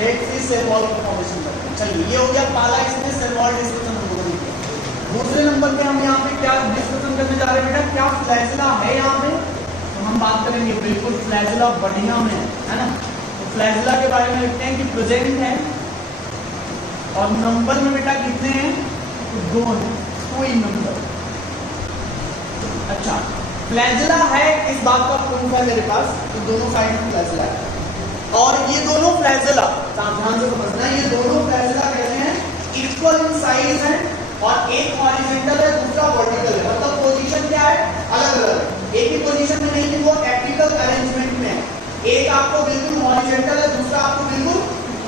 लेट फ्री सेल वॉल की फॉर्मेशन करते हैं। चलिए ये हो गया पहला, इसमें सेल वॉल डिस्कशन हम लोगों ने किया। दूसरे नंबर पे हम यहाँ पे क्या डिस्कशन करने जा रहे हैं बेटा, क्या फ्लैजिला है यहाँ पे, तो हम बात करेंगे बिल्कुल फ्लैजिला बढ़िया में है ना। तो फ्लैजिला के बारे में लिखते हैं कि प्रेजेंट है और नंबर में बेटा कितने हैं, तो 2 है, कोई नंबर। अच्छा फ्लैजिला है, इस बात का प्रूफ है मेरे पास, तो दोनों साइड में फ्लैजिला है। और ये दोनों फ्लैजिला ध्यान से समझना, ये दोनों फ्लैजिला कहते हैं इक्वल इन साइज है और एक हॉरिजॉन्टल है दूसरा वर्टिकल है, मतलब पोजीशन क्या है, अलग अलग है, एक ही पोजीशन में नहीं कि वो एप्टिकल अरेंजमेंट में है। एक आपको बिल्कुल हॉरिजॉन्टल है, दूसरा आपको बिल्कुल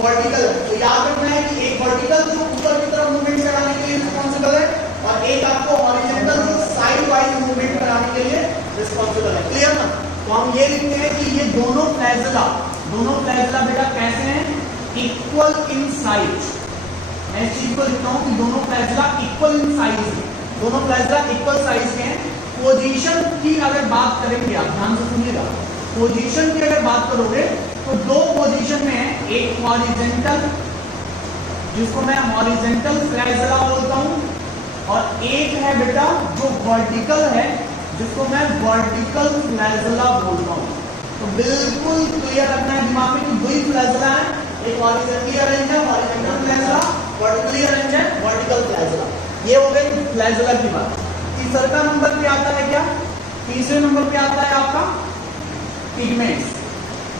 वर्टिकल है। तो याद रखना है कि एक वर्टिकल जो ऊपर की तरफ मूवमेंट कराने के लिए रिस्पॉन्सिबल है और एक आपको हॉरिजॉन्टल जो साइड वाइज मूवमेंट कराने के लिए रिस्पॉन्सिबल है। क्लियर ना। तो हम ये लिखते हैं कि ये दोनों फ्लैजिला बेटा कैसे हैं, इक्वल इन साइज। मैं इस चीज को लिखता हूं कि दोनों फ्लैजिला इक्वल इन साइज है, दोनों फ्लैजिला इक्वल साइज के हैं। पोजीशन की अगर बात करेंगे, आप ध्यान से सुनिएगा, पोजीशन की अगर बात करोगे तो 2 पोजीशन में है, एक हॉरिजॉन्टल जिसको मैं हॉरिजॉन्टल फ्लैजिला बोलता हूं, और एक है बेटा जो वर्टिकल है जिसको मैं वर्टिकल फ्लैजिला बोलता हूं। तो बिल्कुल क्लियर रखना है दिमाग में कि 2 ही फ्लैजिला है, एक हॉरिजॉन्टली अरेंज है हॉरिजॉन्टल फ्लैजिला, वर्टिकली अरेंज है वर्टिकल फ्लैजिला। ये हो गई फ्लैजिला की बात। तीसरा नंबर पे आता है क्या, तीसरे नंबर पे आता है आपका पिगमेंट्स।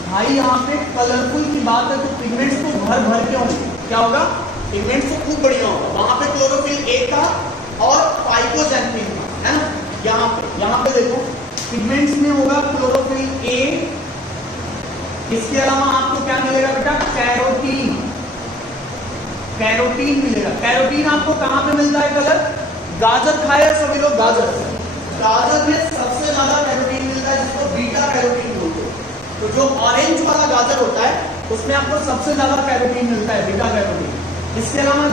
भाई यहाँ पे कलरफुल की बात है तो पिगमेंट्स तो भर भर के होंगे, क्या होगा, पिगमेंट्स तो खूब बढ़िया होगा। वहां पे क्लोरोफिल ए था और फाइकोजेंथिन था, है ना। यहाँ पे देखो पिगमेंट्स में होगा क्लोरोफिल ए, इसके अलावा आपको क्या मिलेगा बेटा, कैरोटीन मिलेगा। कैरोटीन आपको कहां पे मिलता है कलर, गाजर खाए सभी लोग, गाजर में सबसे ज्यादा कैरोटीन मिलता है जिसको बीटा कैरोटीन बोलते हैं। तो जो ऑरेंज वाला गाजर होता है उसमें आपको सबसे ज्यादा कैरोटीन मिलता है, बीटा कैरोटीन। इसके अलावा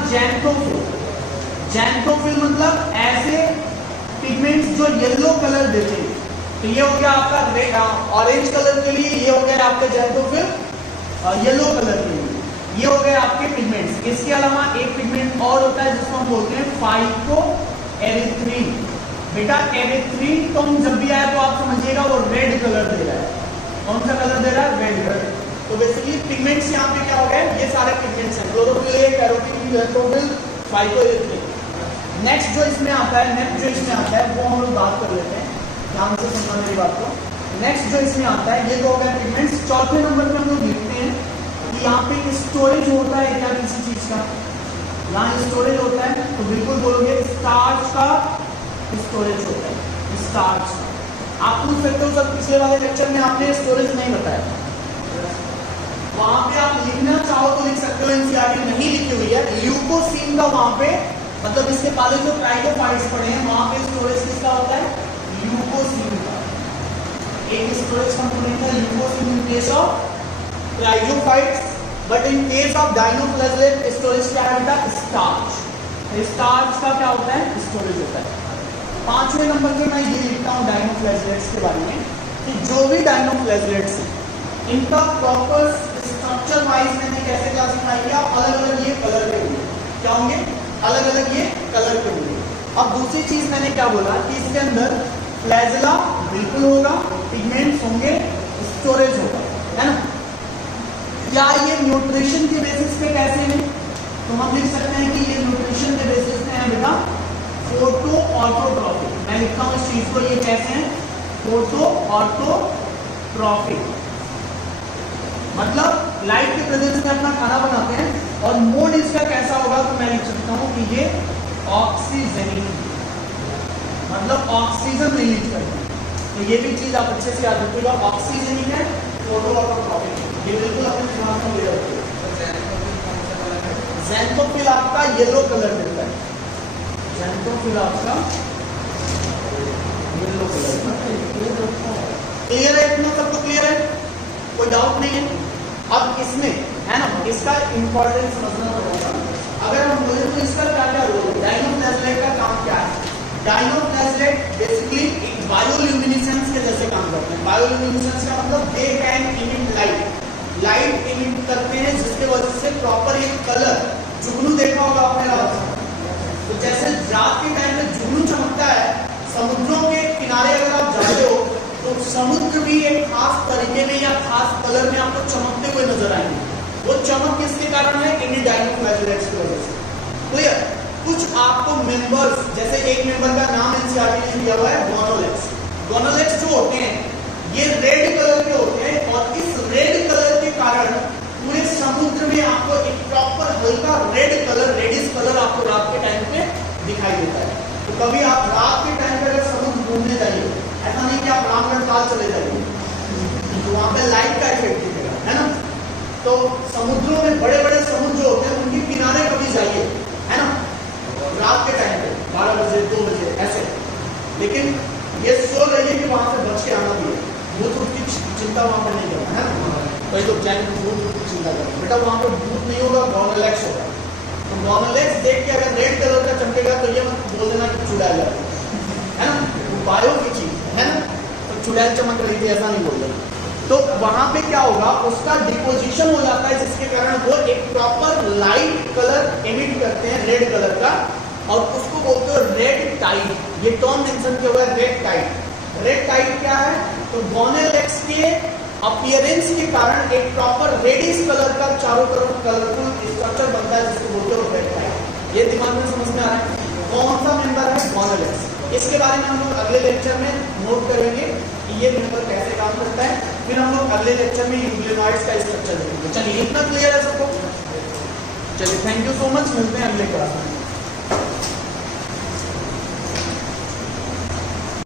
जैंथोफिल मतलब ऐसे पिगमेंट्स जो येलो कलर देते हैं, तो ये हो गया आपका ऑरेंज कलर के लिए, ये हो गया आपके जैंथोफिल येलो कलर के लिए, ये हो गए आपके पिगमेंट्स। इसके अलावा एक पिगमेंट और होता है जिसको हम बोलते हैं फाइकोएरिथ्रिन। बेटा एरिथ्रिन तो जब भी आया तो आप समझिएगा वो रेड कलर दे रहा है। कौन सा कलर दे रहा है, रेड कलर। तो बेसिकली पिगमेंट्स यहाँ पे क्या हो गए, ये सारे पिगमेंट्स हैं, chlorophyll, carotene, xanthophyll, phycoerythrin. Next जो इसमें आता है वो हम लोग बात कर लेते हैं, ध्यान से सुनना मेरी बात को। नेक्स्ट जो इसमें आता है ये तो हो गया पिगमेंट्स। चौथे नंबर पे हम लोग लिखते हैं कि यहाँ पे स्टोरेज होता है क्या किसी चीज का, यहाँ स्टोरेज होता है, तो बिल्कुल बोलोगे स्टार्च का स्टोरेज होता है, स्टार्च का। आप पूछ सकते हो सर पिछले वाले लेक्चर में आपने स्टोरेज नहीं बताया, वहां पे आप लिखना चाहो तो लिख सकते हो, एनसीईआरटी नहीं लिखी हुई है। ल्यूकोसिन का वहां पे मतलब इसके पहले जो ट्राइकोफाइट्स पढ़े हैं वहां पे स्टोरेज किसका होता है, ल्यूकोसिन का। एक स्टोरेज कंपोनेंट है leucosin in case of trichophytes, but in case of dinoflagellate storage क्या है बेटा, स्टार्च। स्टार्च का क्या होता है, स्टोरेज होता है। 5वें नंबर पे मैं ये लिखता हूँ डायनोफ्लैजिलेट्स के बारे में कि जो भी डायनोफ्लैजिलेट्स हैं इनका प्रॉपर स्ट्रक्चर वाइज मैंने कैसे क्लासिफाई किया, अलग अलग ये कलर के होंगे, क्या होंगे, अलग अलग ये कलर के होंगे। अब दूसरी चीज मैंने क्या बोला कि इसके अंदर फ्लैजिला बिल्कुल होगा, पिगमेंट्स होंगे, स्टोरेज होगा, है ना। या ये न्यूट्रिशन के बेसिस पे कैसे हैं, तो हम लिख सकते हैं कि ये न्यूट्रिशन के बेसिस पे है बेटा फोटो ऑटोट्रॉफिक। मैं लिखता हूँ इस चीज को, ये कैसे हैं, फोटो ऑटोट्रॉफिक, मतलब लाइट के प्रेजेंस में अपना खाना बनाते हैं। और मोड इसका कैसा होगा, तो मैं लिख सकता हूँ कि ये ऑक्सीजनिक, मतलब ऑक्सीजन रिलीज करते हैं। तो ये भी चीज आप अच्छे से याद रखिएगा, ऑक्सीजनिक है, फोटो ऑटोट्रॉफिक, ये बिल्कुल अपने दिमाग में ले रखिए। ज़ैंथोफिल आपका येलो कलर देता है, ज़ैंथोफिल आपका येलो कलर। क्लियर है, इतना सबको क्लियर है, कोई डाउट नहीं है। अब इसमें है ना, इसका इंपॉर्टेंस समझना पड़ेगा। अगर हम बोले तो इसका क्या क्या रोल है, डायनोफ्लैजिलेट का काम क्या है। डायनोफ्लैजिलेट बेसिकली एक बायोल्यूमिनेसेंस के जैसे काम करते हैं। बायोल्यूमिनेसेंस का मतलब they can emit light, light emit करते हैं, जिसके वजह से प्रॉपर एक कलर, जुगनू देखा होगा आपने रात, तो जैसे रात के टाइम में जुगनू चमकता है, समुद्रों के किनारे अगर आप जाते हो तो समुद्र भी एक खास तरीके में या खास कलर में आपको चमकते हुए नजर आएंगे। वो चमक किसके कारण है? इंडिडाइरेक्ट मैजिलेट्स की वजह से। क्लियर? कुछ आपको मेंबर्स, जैसे एक मेंबर का नाम एनसीईआरटी ने दिया हुआ है गोनोलेट्स। गोनोलेट्स जो होते हैं ये रेड कलर के होते हैं, और इस रेड कलर के कारण पूरे समुद्र में आपको एक प्रॉपर हल्का रेड कलर, रेडिश कलर आपको रात के टाइम पे दिखाई देता है। तो कभी आप रात के टाइम पे अगर समुद्र घूमने जाइए, ऐसा नहीं कि आप रामगढ़ ताल चले जाइए, तो वहां पे लाइट का इफेक्ट दिखेगा, है ना। तो समुद्रों में बड़े बड़े समुद्र जो होते हैं उनके किनारे कभी जाइए, है ना, रात के टाइम पे 12 बजे 2 बजे ऐसे। लेकिन ये सोच रही है कि वहां से बच के आना भी है, भूत की चिंता वहां पर नहीं करना, है ना। कई लोग जाएंगे भूत की चिंता करें, बेटा वहां पर भूत नहीं होगा, गोनोलेट्स होगा। तो गोनोलेट्स देख के अगर रेड कलर का चमकेगा तो ये मत बोल देना कि चुड़ैल है ना, उपायों की चीज है ना, तो चुड़ैल चमक रही थी ऐसा नहीं बोल देना। तो वहां पे क्या होगा, उसका डिपोजिशन हो जाता है, जिसके कारण वो एक प्रॉपर लाइट कलर एमिट करते हैं रेड कलर का, और उसको बोलते हो रेड टाइड। ये टर्म मेंशन किया हुआ है, रेड टाइड। रेड टाइड क्या है? तो गोनोलेट्स के अपीयरेंस के कारण एक प्रॉपर रेडिश कलर का चारों तरफ कलरफुल स्ट्रक्चर बनता है, जिसको बोलते हो रेड टाइड। ये दिमाग में समझ में आ रहा है? कौन सा मेंबर है? गोनोलेट्स। इसके बारे में हम लोग अगले लेक्चर में नोट करेंगे कि ये मेंबर कैसे काम करता है। फिर हम लोग अगले लेक्चर में यूग्लिनॉइड्स का स्ट्रक्चर देखेंगे। चलिए, इतना क्लियर है सबको? चलिए, थैंक यू सो मच, मिलते हैं अगले क्लास में।